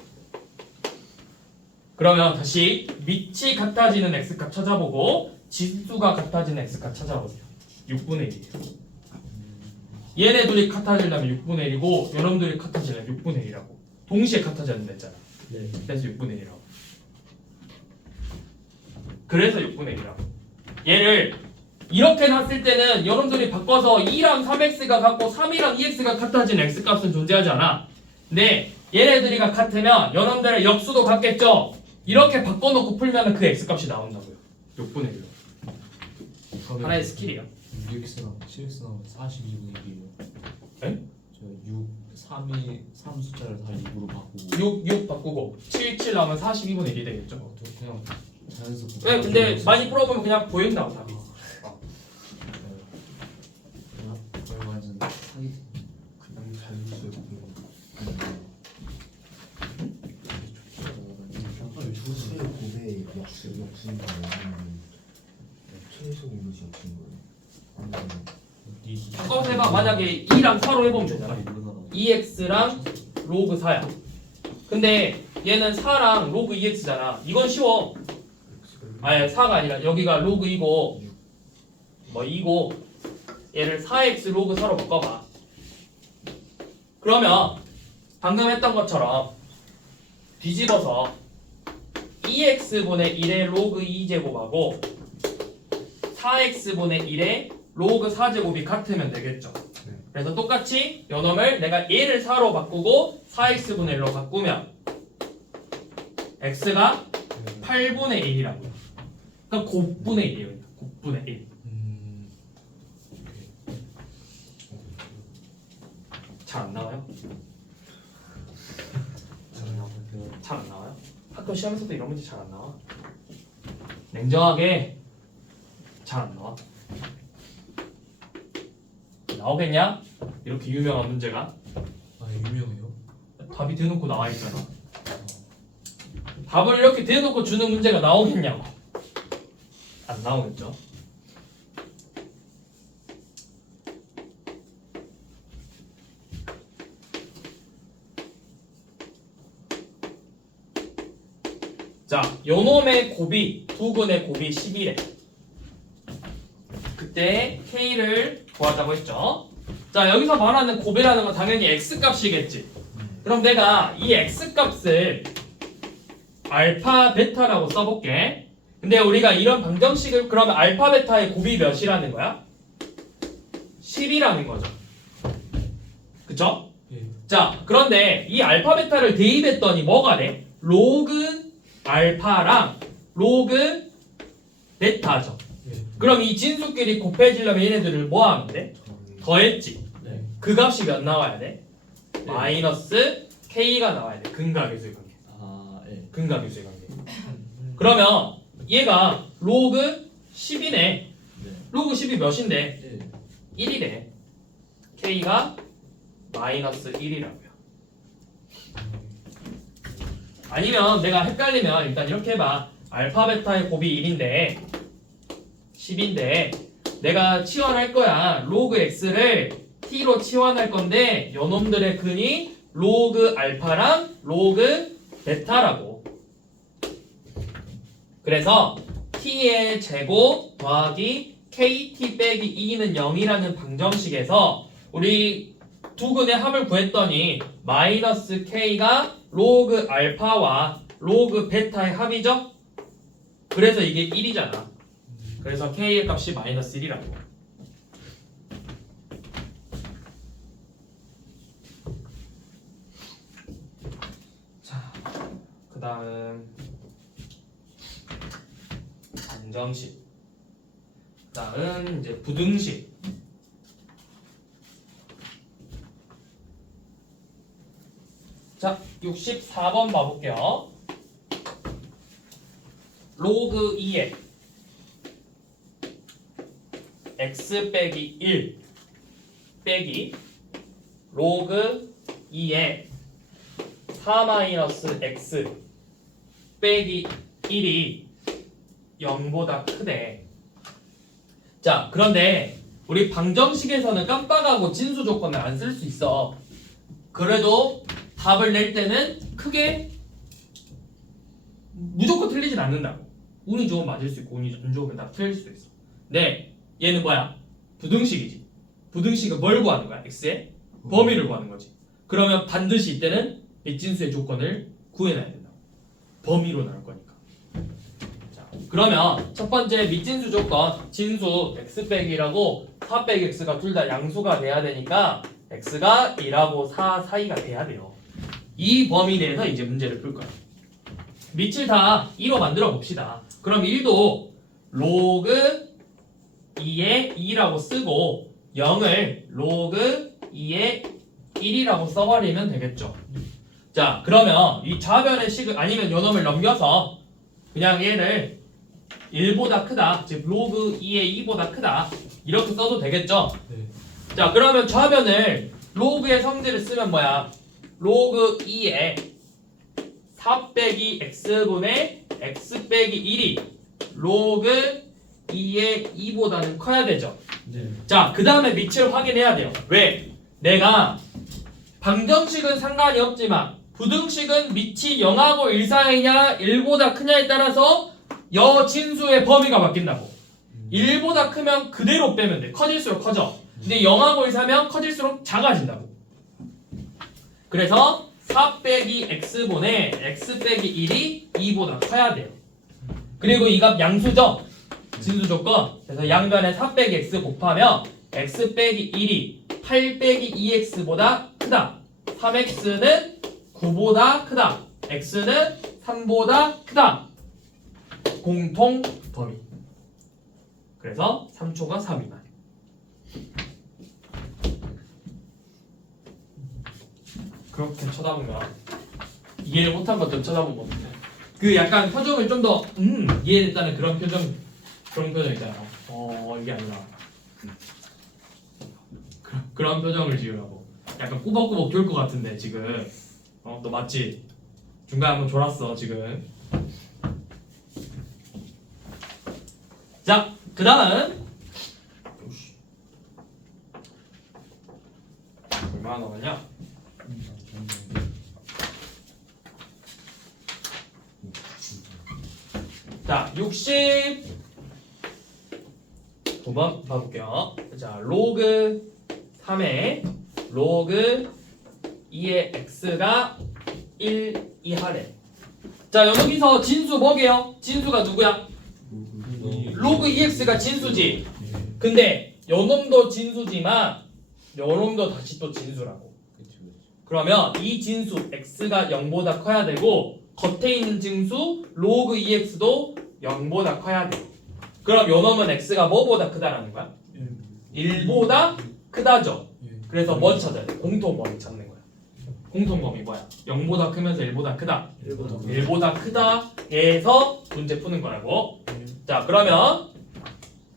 그러면 다시 밑이 같아지는 x값 찾아보고 지수가 같아지는 x값 찾아보세요. 6분의 1이에요. 얘네 둘이 같아지려면 6분의 1이고 요놈들이 같아지려면 6분의 1이라고. 동시에 같아져야 된다. 네. 그래서 6분의 1이라고. 그래서 6분의 1이라고. 얘를 이렇게 놨을 때는 여러분들이 바꿔서 2랑 3x가 같고 3이랑 2x가 같아진 x값은 존재하지 않아. 근데 얘네들이가 같으면 여러분들의 역수도 같겠죠. 이렇게 바꿔놓고 풀면 그 x값이 나온다고요. 6분의 1로. 하나의 스킬이야. 6x랑 7x랑 42분의 1이에요. 에? 저 6, 3 숫자를 다 6으로 바꾸고 6 바꾸고 7 나오면 42분의 1이 되겠죠. 그냥 자연스럽게 왜? 근데 많이 풀어보면 그냥 보인다고 답이. 그냥 완전 사기 그냥 자연스럽게 수의 고대 역수인 거예요? 아니면 최소 이것이 역수인 거예요? 바꿔서 해봐. 만약에 2랑 4로 해보면 되잖아. 2x랑 로그 4야. 근데 얘는 4랑 로그 2x잖아. 이건 쉬워. 아니 4가 아니라 여기가 로그 2고 뭐 2고 얘를 4x 로그 4로 바꿔봐. 그러면 방금 했던 것처럼 뒤집어서 2x분의 1의 로그 2제곱하고 4x분의 1의 로그 4제곱이 같으면 되겠죠. 네. 그래서 똑같이 요놈을 내가 얘를 4로 바꾸고 4x분의 1로 바꾸면 x가 8분의 1이라고요. 그러니까 곱분의 1이에요. 곱분의 1. 잘 안 나와요? 잘 안 나와요? 학교 시험에서도 이런 문제 잘 안 나와? 냉정하게 잘 안 나와? 나오겠냐? 이렇게 유명한 문제가 아 유명해요? 답이 대놓고 나와 있잖아. 답을 이렇게 대놓고 주는 문제가 나오겠냐고. 안 나오겠죠? 자, 요놈의 곱이 두근의 곱이 11에 그때 K를 구하자고 했죠. 자, 여기서 말하는 곱이라는 건 당연히 X값이겠지. 그럼 내가 이 X값을 알파 베타라고 써볼게. 근데 우리가 이런 방정식을 그러면 알파 베타의 곱이 몇이라는 거야? 10이라는 거죠. 그쵸? 예. 자, 그런데 이 알파 베타를 대입했더니 뭐가 돼? 로그 알파랑 로그 베타죠. 예. 그럼 이 진수끼리 곱해지려면 얘네들을 뭐 하면 돼? 더했지. 네. 그 값이 몇 나와야 돼? 마이너스 K가 나와야 돼. 근각유수의 관계. 아 예. 근각유수의 관계. 그러면 얘가 로그 10이네. 네. 로그 10이 몇인데? 예. 1이래. K가 마이너스 1이라고요. 아니면 내가 헷갈리면 일단 이렇게 해봐. 알파 베타의 곱이 1인데 10인데 내가 치환할 거야. 로그 x를 t로 치환할 건데 요놈들의 근이 로그 알파랑 로그 베타라고. 그래서 t의 제곱 더하기 kt 빼기 2는 0이라는 방정식에서 우리 두 근의 합을 구했더니 마이너스 k가 로그 알파와 로그 베타의 합이죠? 그래서 이게 1이잖아. 그래서 k의 값이 마이너스 1이라고. 자, 그 다음 방정식. 그 다음 이제 부등식. 자, 64번 봐볼게요. 로그 2에 x 빼기 1 빼기 로그 2에 4 마이너스 x 빼기 1이 0보다 크대. 자, 그런데 우리 방정식에서는 깜빡하고 진수 조건을 안 쓸 수 있어. 그래도 답을 낼 때는 크게 무조건 틀리진 않는다고. 운이 좋으면 맞을 수 있고 운이 안 좋으면 다 틀릴 수도 있어. 네, 얘는 뭐야? 부등식이지. 부등식은 뭘 구하는 거야? x의 범위를 구하는 거지. 그러면 반드시 이때는 밑진수의 조건을 구해놔야 된다고. 범위로 나올 거니까. 자, 그러면 첫 번째 밑진수 조건 진수 x 빼기라고 4 빼기 x가 둘 다 양수가 돼야 되니까 x가 2하고 4 사이가 돼야 돼요. 이 범위 내에서 이제 문제를 풀 거야. 밑을 다 2로 만들어 봅시다. 그럼 1도 로그 2에 2라고 쓰고 0을 로그 2에 1이라고 써버리면 되겠죠. 자, 그러면 이 좌변의 식을 아니면 요놈을 넘겨서 그냥 얘를 1보다 크다, 즉 로그 2에 2보다 크다 이렇게 써도 되겠죠. 네. 자, 그러면 좌변을 로그의 성질을 쓰면 뭐야? 로그 2에 4 빼기 x분의 x 빼기 1이 로그 2의 2보다는 커야 되죠. 네. 자, 그 다음에 밑을 확인해야 돼요. 왜? 내가 방정식은 상관이 없지만 부등식은 밑이 0하고 1 사이냐 1보다 크냐에 따라서 여진수의 범위가 바뀐다고. 1보다 크면 그대로 빼면 돼. 커질수록 커져. 근데 0하고 1 사면 커질수록 작아진다고. 그래서 4 빼기 x분의 x 빼기 1이 2보다 커야 돼요. 그리고 이 값 양수죠? 진수 조건. 그래서 양변에 4 빼기 x 곱하면 x 빼기 1이 8 빼기 2x보다 크다. 3x는 9보다 크다. x는 3보다 크다. 공통 범위. 그래서 3초가 3이만. 그렇게 쳐다보면 이해를 못한 것좀 쳐다보면 어떡해. 그 약간 표정을 좀 더 이해됐다는 그런 표정, 그런 표정이잖아. 이게 아니라 그런 표정을 지으라고. 약간 꾸벅꾸벅 졸 것 같은데 지금. 너 맞지? 중간에 한번 졸았어 지금. 자, 그 다음은 얼마나 남았냐? 자, 69번 봐볼게요. 자, 로그 3의 로그 2의 x가 1 이하래. 자, 여기서 진수 뭐게요? 진수가 누구야? 로그 2x가 진수지. 근데 요놈도 진수지만 요놈도 다시 또 진수라고. 그러면 이 진수 x가 0보다 커야 되고 겉에 있는 진수 로그 2x도 0보다 커야 돼. 그럼 요놈은 x가 뭐보다 크다라는 거야? 1보다 크다죠. 그래서 뭐 찾아야 돼? 공통범위 찾는 거야. 공통범위 뭐야? 0보다 크면서 1보다 크다. 1보다 크다에서 문제 푸는 거라고. 자, 그러면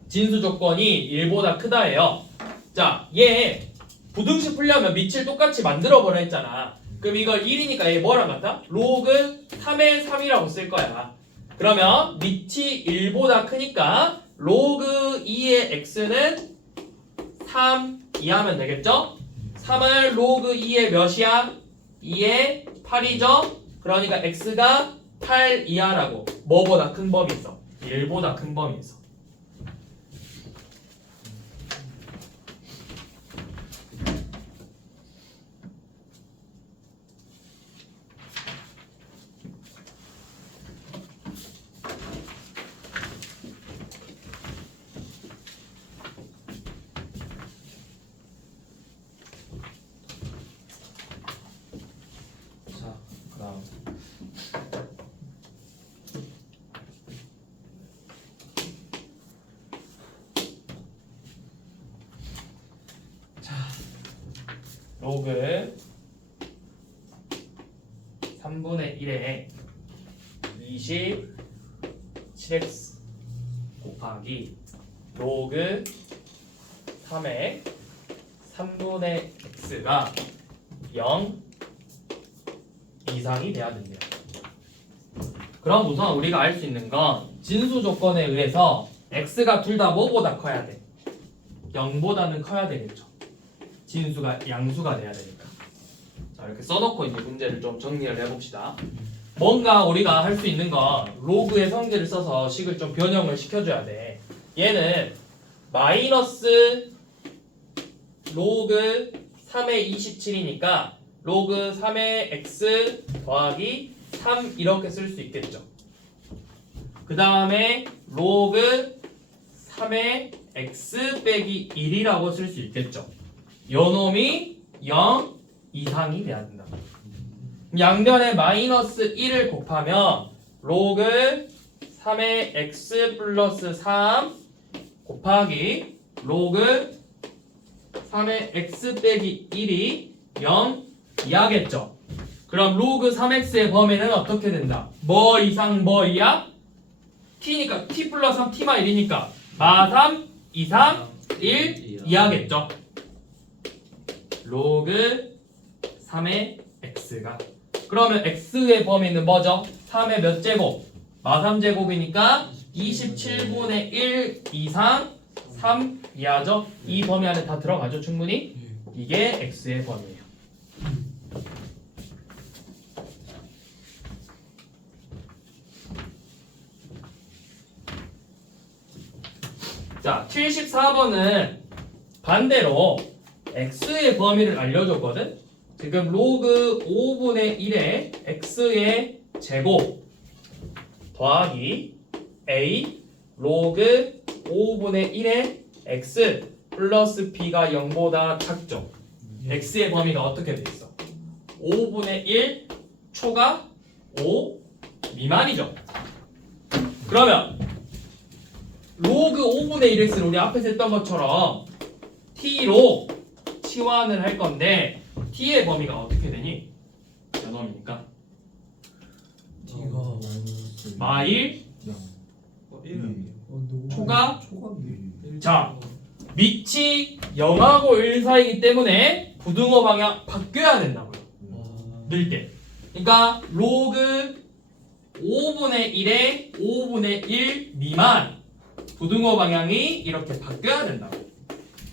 진수 조건이 1보다 크다예요. 자, 얘 부등식 풀려면 밑을 똑같이 만들어버려 했잖아. 그럼 이걸 1이니까 얘 뭐랑 같아? 로그 3의 3이라고 쓸 거야. 그러면 밑이 1보다 크니까 로그 2의 x는 3 이하면 되겠죠? 3을 로그 2의 몇이야? 2의 8이죠? 그러니까 x가 8 이하라고. 뭐보다 큰 범위 있어? 1보다 큰 범위 있어. 자, 그다음 로그 3분의 1에 27x 곱하기 로그 3의 3분의 x가 0 이상이 돼야 된대요. 그럼 우선 우리가 알 수 있는 건 진수 조건에 의해서 x가 둘 다 뭐보다 커야 돼? 0보다는 커야 되겠죠. 진수가 양수가 돼야 되니까. 자, 이렇게 써놓고 이제 문제를 좀 정리를 해봅시다. 뭔가 우리가 할 수 있는 건 로그의 성질을 써서 식을 좀 변형을 시켜줘야 돼. 얘는 마이너스 로그 3의 27이니까 로그 3의 x 더하기 3 이렇게 쓸 수 있겠죠. 그 다음에 로그 3의 x 빼기 1이라고 쓸 수 있겠죠. 요놈이 0 이상이 돼야 된다. 양변에 마이너스 1을 곱하면 로그 3의 x 플러스 3 곱하기 로그 3의 x 빼기 1이 0 이하겠죠. 그럼 로그 3x의 범위는 어떻게 된다? 뭐 이상 뭐 이하? t니까 t 플러스 3 t만 1이니까 마3 이상 1 이하겠죠. 로그 3의 x가 그러면 x의 범위는 뭐죠? 3의 몇 제곱? 마3제곱이니까 27분의 1 이상 3 이하죠? 이 범위 안에 다 들어가죠 충분히? 이게 x의 범위예요. 자, 74번은 반대로 x의 범위를 알려줬거든. 지금 로그 5분의 1의 x의 제곱 더하기 a 로그 5분의 1의 x 플러스 b가 0보다 작죠. x의 범위가 어떻게 돼 있어? 5분의 1 초가 5 미만이죠. 그러면 로그 5분의 1x를 우리 앞에서 했던 것처럼 t로 치환을 할 건데 t의 범위가 어떻게 되니? 연놈이니까 T가 마일 영 1 초가 초각이 자, 밑이 0하고 1 사이이기 때문에 부등호 방향 바뀌어야 된다고요. 늘 때. 그러니까 로그 5분의 1에 5분의 1 미만 부등호 방향이 이렇게 바뀌어야 된다고.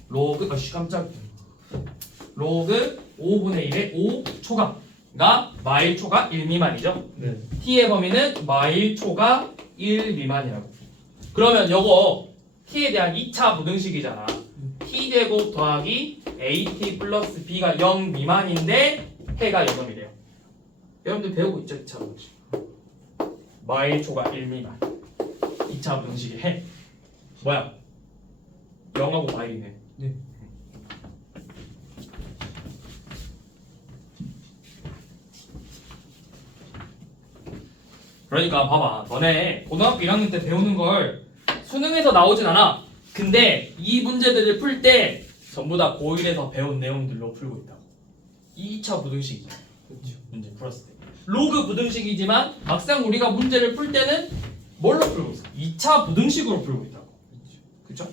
로그 깜짝. 로그 5분의 1에 5 초가가 마일 초가 1 미만이죠. 네. t의 범위는 마일 초가 1 미만이라고. 그러면 요거 t에 대한 2차 부등식이잖아. t 제곱 더하기 at 플러스 b가 0 미만인데 해가 0이래요. 여러분들 배우고 있죠? 2차 부등식. 마일 초가 1 미만. 2차 부등식의 해. 뭐야? 0하고 마일이네. 네. 그러니까 봐봐. 너네 고등학교 1학년 때 배우는 걸 수능에서 나오진 않아. 근데 이 문제들을 풀 때 전부 다 고1에서 배운 내용들로 풀고 있다고. 2차 부등식이야. 그렇죠. 문제 풀었을 때. 로그 부등식이지만 막상 우리가 문제를 풀 때는 뭘로 풀고 있어? 2차 부등식으로 풀고 있다고. 그쵸?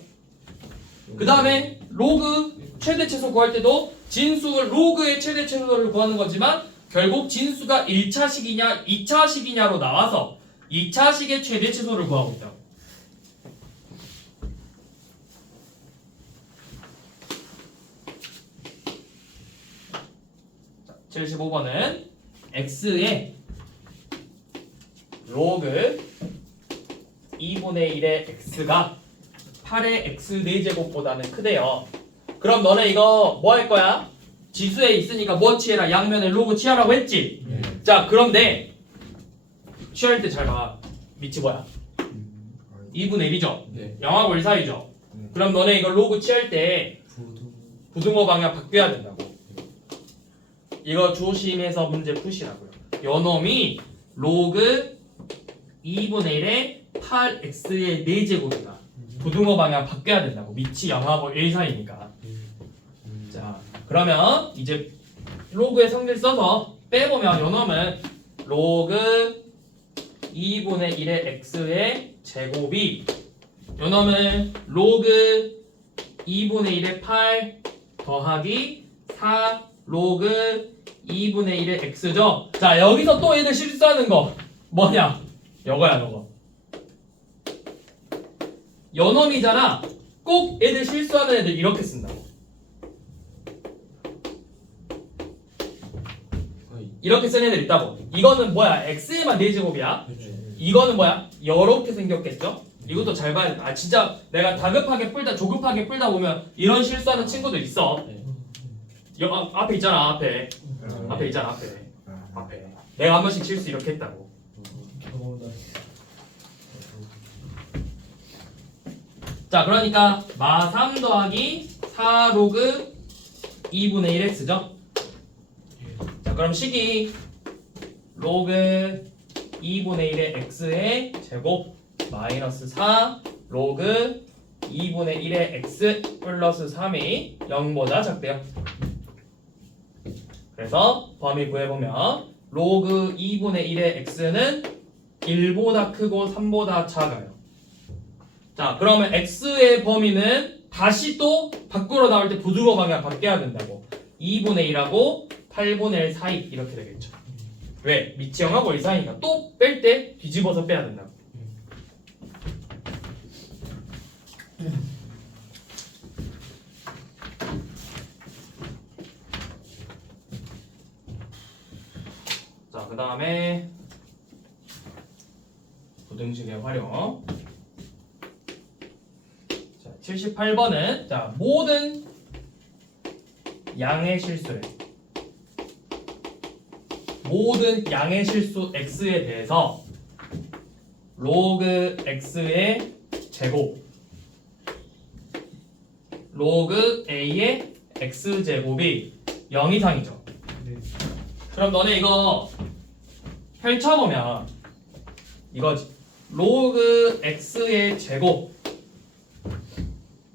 그 다음에 로그 최대 최소 구할 때도 진수를 로그의 최대 최소를 구하는 거지만 결국 진수가 1차식이냐 2차식이냐로 나와서 2차식의 최대 최소를 구하고 있다고. 자, 75번은 x의 로그 2분의 1의 x가 8의 x 4제곱보다는 크대요. 그럼 너네 이거 뭐 할 거야? 지수에 있으니까 뭐 취해라? 양면에 로그 취하라고 했지? 네. 자, 그런데 취할 때 잘 봐. 밑이 뭐야? 2분의 1이죠? 네. 0하고 1 사이죠? 네. 그럼 너네 이거 로그 취할 때 부등 부등호 방향 바뀌어야 된다고. 이거 조심해서 문제 푸시라고요. 요놈이 로그 2분의 1의 8x의 4제곱이다. 부등호 방향 바뀌어야 된다고. 밑이 0하고 1 사이니까. 자, 그러면 이제 로그의 성질 써서 빼보면 요놈은 로그 2분의 1의 x의 제곱이 요놈은 로그 2분의 1의 8 더하기 4 로그 2분의 1의 x죠. 자, 여기서 또 얘들 실수하는 거 뭐냐? 요거야 요거. 요놈이잖아. 꼭 애들 실수하는 애들 이렇게 쓴다고. 이렇게 쓴 애들 있다고. 이거는 뭐야? x에만 4제곱이야. 이거는 뭐야? 이렇게 생겼겠죠? 이것도 잘 봐야 돼. 아 진짜 내가 다급하게 풀다 조급하게 풀다 보면 이런 실수하는 친구들 있어. 앞에 있잖아. 앞에 있잖아. 앞에. 내가 한 번씩 실수 이렇게 했다고. 경험다. 자, 그러니까 마 3 더하기 4 로그 2분의 1x죠? 자, 그럼 식이 로그 2분의 1의 x의 제곱 마이너스 4 로그 2분의 1의 x 플러스 3이 0보다 작대요. 그래서 범위 구해보면 로그 2분의 1의 x는 1보다 크고 3보다 작아요. 자, 그러면 x의 범위는 다시 또 밖으로 나올 때 부등호 방향 바뀌어야 된다고. 2분의 1하고 8분의 1 사이 이렇게 되겠죠. 왜? 밑이 0하고 1 사이니까 또 뺄 때 뒤집어서 빼야 된다고. 자, 그 다음에 부등식의 활용. 자, 78번은 자 모든 양의 실수를 모든 양의 실수 x에 대해서 로그 x의 제곱 로그 a의 x제곱이 0 이상이죠. 네. 그럼 너네 이거 펼쳐보면 이거지. 로그 x의 제곱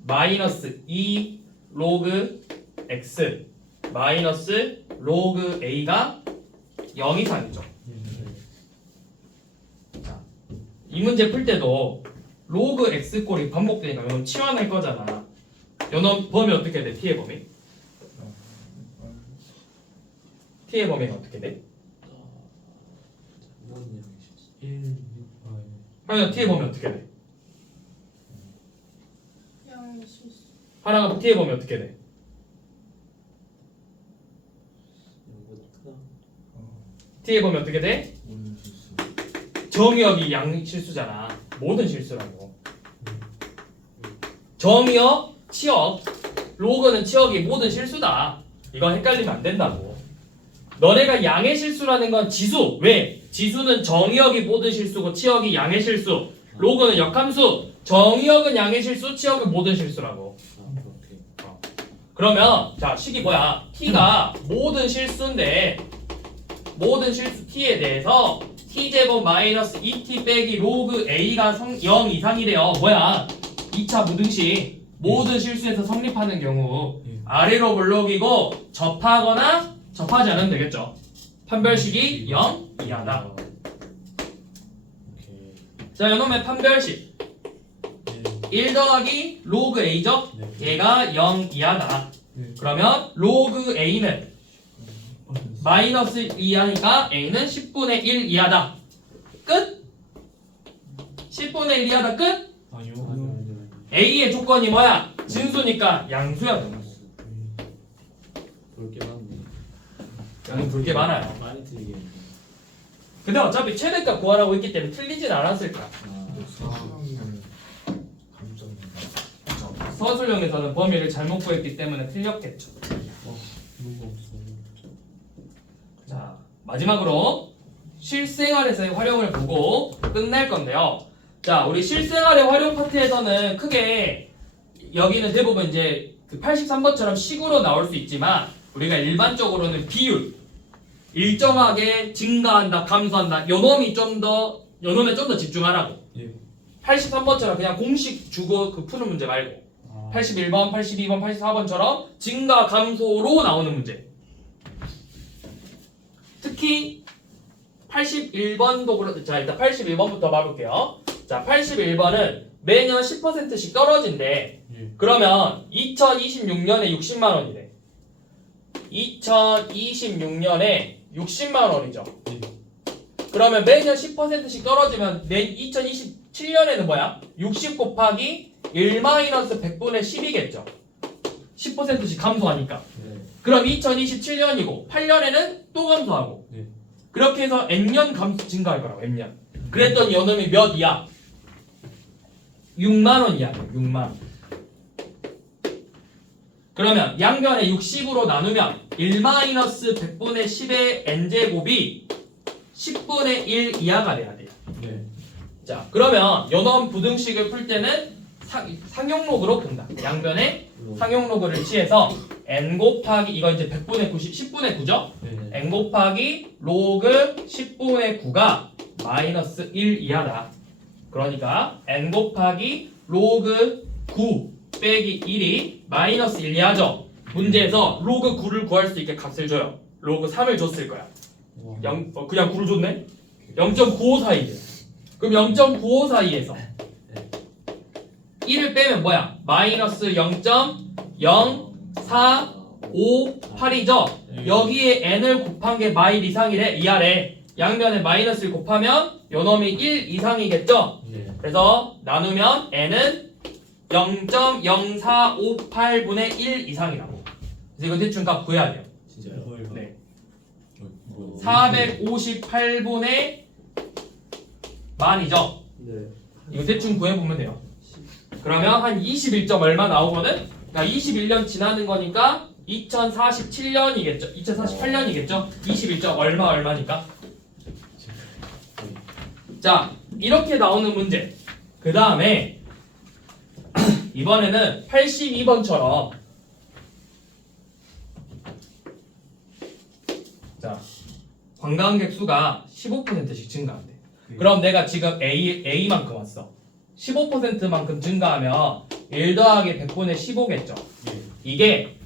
마이너스 2 로그 x 마이너스 로그 a가 0 이상이죠. 자, 이 문제 풀 때도 로그 x 꼴이 반복되니까 이건 치환할 거잖아. 요놈 범위 어떻게 돼? t의 범위? t의 범위가 어떻게 돼? 1, 6, 하나 t의 범위 어떻게 돼? 양의 실수. 하나가 t의 범위 어떻게 돼? t의 범위 어떻게 돼? 모든 실수. 정의역이 양 실수잖아. 모든 실수라고. 정의역, 치역, 로그는 치역이 모든 실수다. 이건 헷갈리면 안 된다고. 너네가 양의 실수라는 건 지수. 왜? 지수는 정의역이 모든 실수고 치역이 양의 실수. 로그는 역함수. 정의역은 양의 실수, 치역은 모든 실수라고. 그러면 자 식이 뭐야? t가 모든 실수인데 모든 실수 t에 대해서 t제곱 마이너스 2t 빼기 로그 a가 0 이상이래요. 뭐야? 2차 무등식 모든 실수에서 성립하는 경우 아래로 블록이고 접하거나 접하지 않으면 되겠죠. 판별식이 0 이하다. 오케이. 자, 이놈의 판별식 1 더하기 로그 a죠? 얘가 0 이하다. 그러면 로그 a는 마이너스 2하니까 a는 10분의 1 이하다. 끝? 10분의 1 이하다 끝? 아니요. a의 조건이 뭐야? 진수니까 양수야. 볼게 많네. 양은 붉게 많아요. 많이 틀리게. 근데 어차피 최대값 구하라고 했기 때문에 틀리진 않았을 거야. 수학은 감정이다. 서술형에서는 범위를 잘못 구했기 때문에 틀렸겠죠. 누가 없어. 자, 마지막으로 실생활에서의 활용을 보고 끝낼 건데요. 자, 우리 실생활의 활용 파트에서는 크게 여기는 대부분 이제 그 83번처럼 식으로 나올 수 있지만 우리가 일반적으로는 비율 일정하게 증가한다, 감소한다. 요놈에 좀 더 집중하라고. 예. 83번처럼 그냥 공식 주고 그 푸는 문제 말고 81번, 82번, 84번처럼 증가, 감소로 나오는 문제. 특히 81번도 그렇. 자, 일단 81번부터 봐볼게요. 자, 81번은 매년 10%씩 떨어진대. 예. 그러면 2026년에 60만 원이래. 2026년에 60만 원이죠. 그러면 매년 10%씩 떨어지면 2027년에는 뭐야? 60 곱하기 1 마이너스 100분의 10이겠죠. 10%씩 감소하니까. 네. 그럼 2027년이고 8년에는 또 감소하고. 네. 그렇게 해서 N년 감소 증가할 거라고. N년. 그랬더니 요놈이 몇 이야? 6만 원 이야. 6만 원. 그러면 양변에 60으로 나누면 1 마이너스 100분의 10의 n제곱이 10분의 1 이하가 돼야 돼요. 네. 자, 그러면 요놈 부등식을 풀 때는 상용로그로 푼다. 양변에 상용로그를 취해서 n 곱하기 이거 이제 100분의 90, 10분의 9죠? 네. n 곱하기 로그 10분의 9가 마이너스 1 이하다. 그러니까 n 곱하기 로그 9 빼기 1이 마이너스 1 이하죠. 문제에서 로그 9를 구할 수 있게 값을 줘요. 로그 3을 줬을 거야. 그냥 9를 줬네? 0.95 사이에. 그럼 0.95 사이에서 1을 빼면 뭐야? 마이너스 0.0458이죠? 여기에 n을 곱한 게 마일 이상이래. 이하래. 양면에 마이너스 1 곱하면 요놈이 1 이상이겠죠? 예. 그래서 나누면 n은 0.0458분의 1 이상이라고. 그래서 이거 대충 값 구해야 돼요. 진짜요? 네. 뭐. 458분의 만이죠? 네. 이거 대충 구해보면 돼요. 그러면 한 21점 얼마 나오거든? 그러니까 21년 지나는 거니까 2047년이겠죠. 2048년이겠죠. 21점 얼마니까. 자, 이렇게 나오는 문제. 그 다음에 이번에는 82번처럼 자, 관광객 수가 15%씩 증가한대. 그럼 내가 지금 A만큼 왔어. 15%만큼 증가하면 1 더하기 100분의 15겠죠. 이게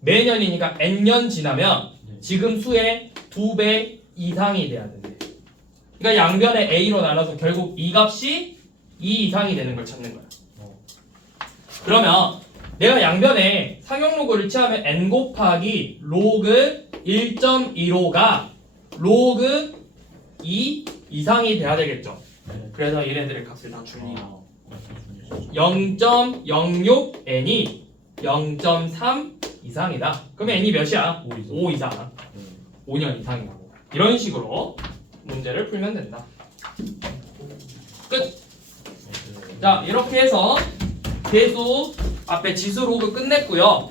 매년이니까 N년 지나면 지금 수의 2배 이상이 돼야 된대. 그러니까 양변에 A로 나눠서 결국 이 값이 2 이상이 되는 걸 찾는 거야. 그러면 내가 양변에 상용로그를 취하면 N 곱하기 로그 1.15가 로그 2 이상이 돼야 되겠죠. 그래서 얘네들의 값을 다 줄이고 0.06n이 0.3 이상이다. 그러면 n이 몇이야? 5 이상. 5년 이상이라고. 이런 식으로 문제를 풀면 된다. 끝. 자, 이렇게 해서 계수 앞에 지수 로그 끝냈고요.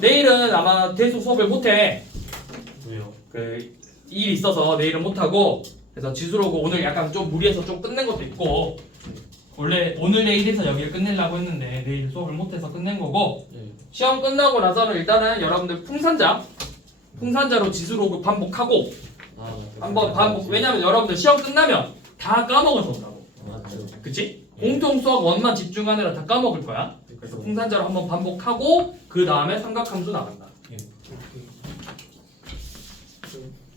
내일은 아마 대수 수업을 못해. 왜요? 그 일이 있어서 내일은 못하고, 그래서 지수로고 오늘 약간 좀 무리해서 좀 끝낸 것도 있고, 원래 오늘 내일에서 여기를 끝내려고 했는데 내일 수업을 못해서 끝낸 거고, 시험 끝나고 나서는 일단은 여러분들 풍산자로 지수로그 반복하고 한번 반복. 왜냐면 여러분들 시험 끝나면 다 까먹어서 온다고. 그치? 공통 수학 원만 집중하느라 다 까먹을 거야. 그래서 풍산자로 한번 반복하고 그 다음에 삼각함수 나간다.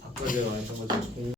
아까 제가 말했던 것처럼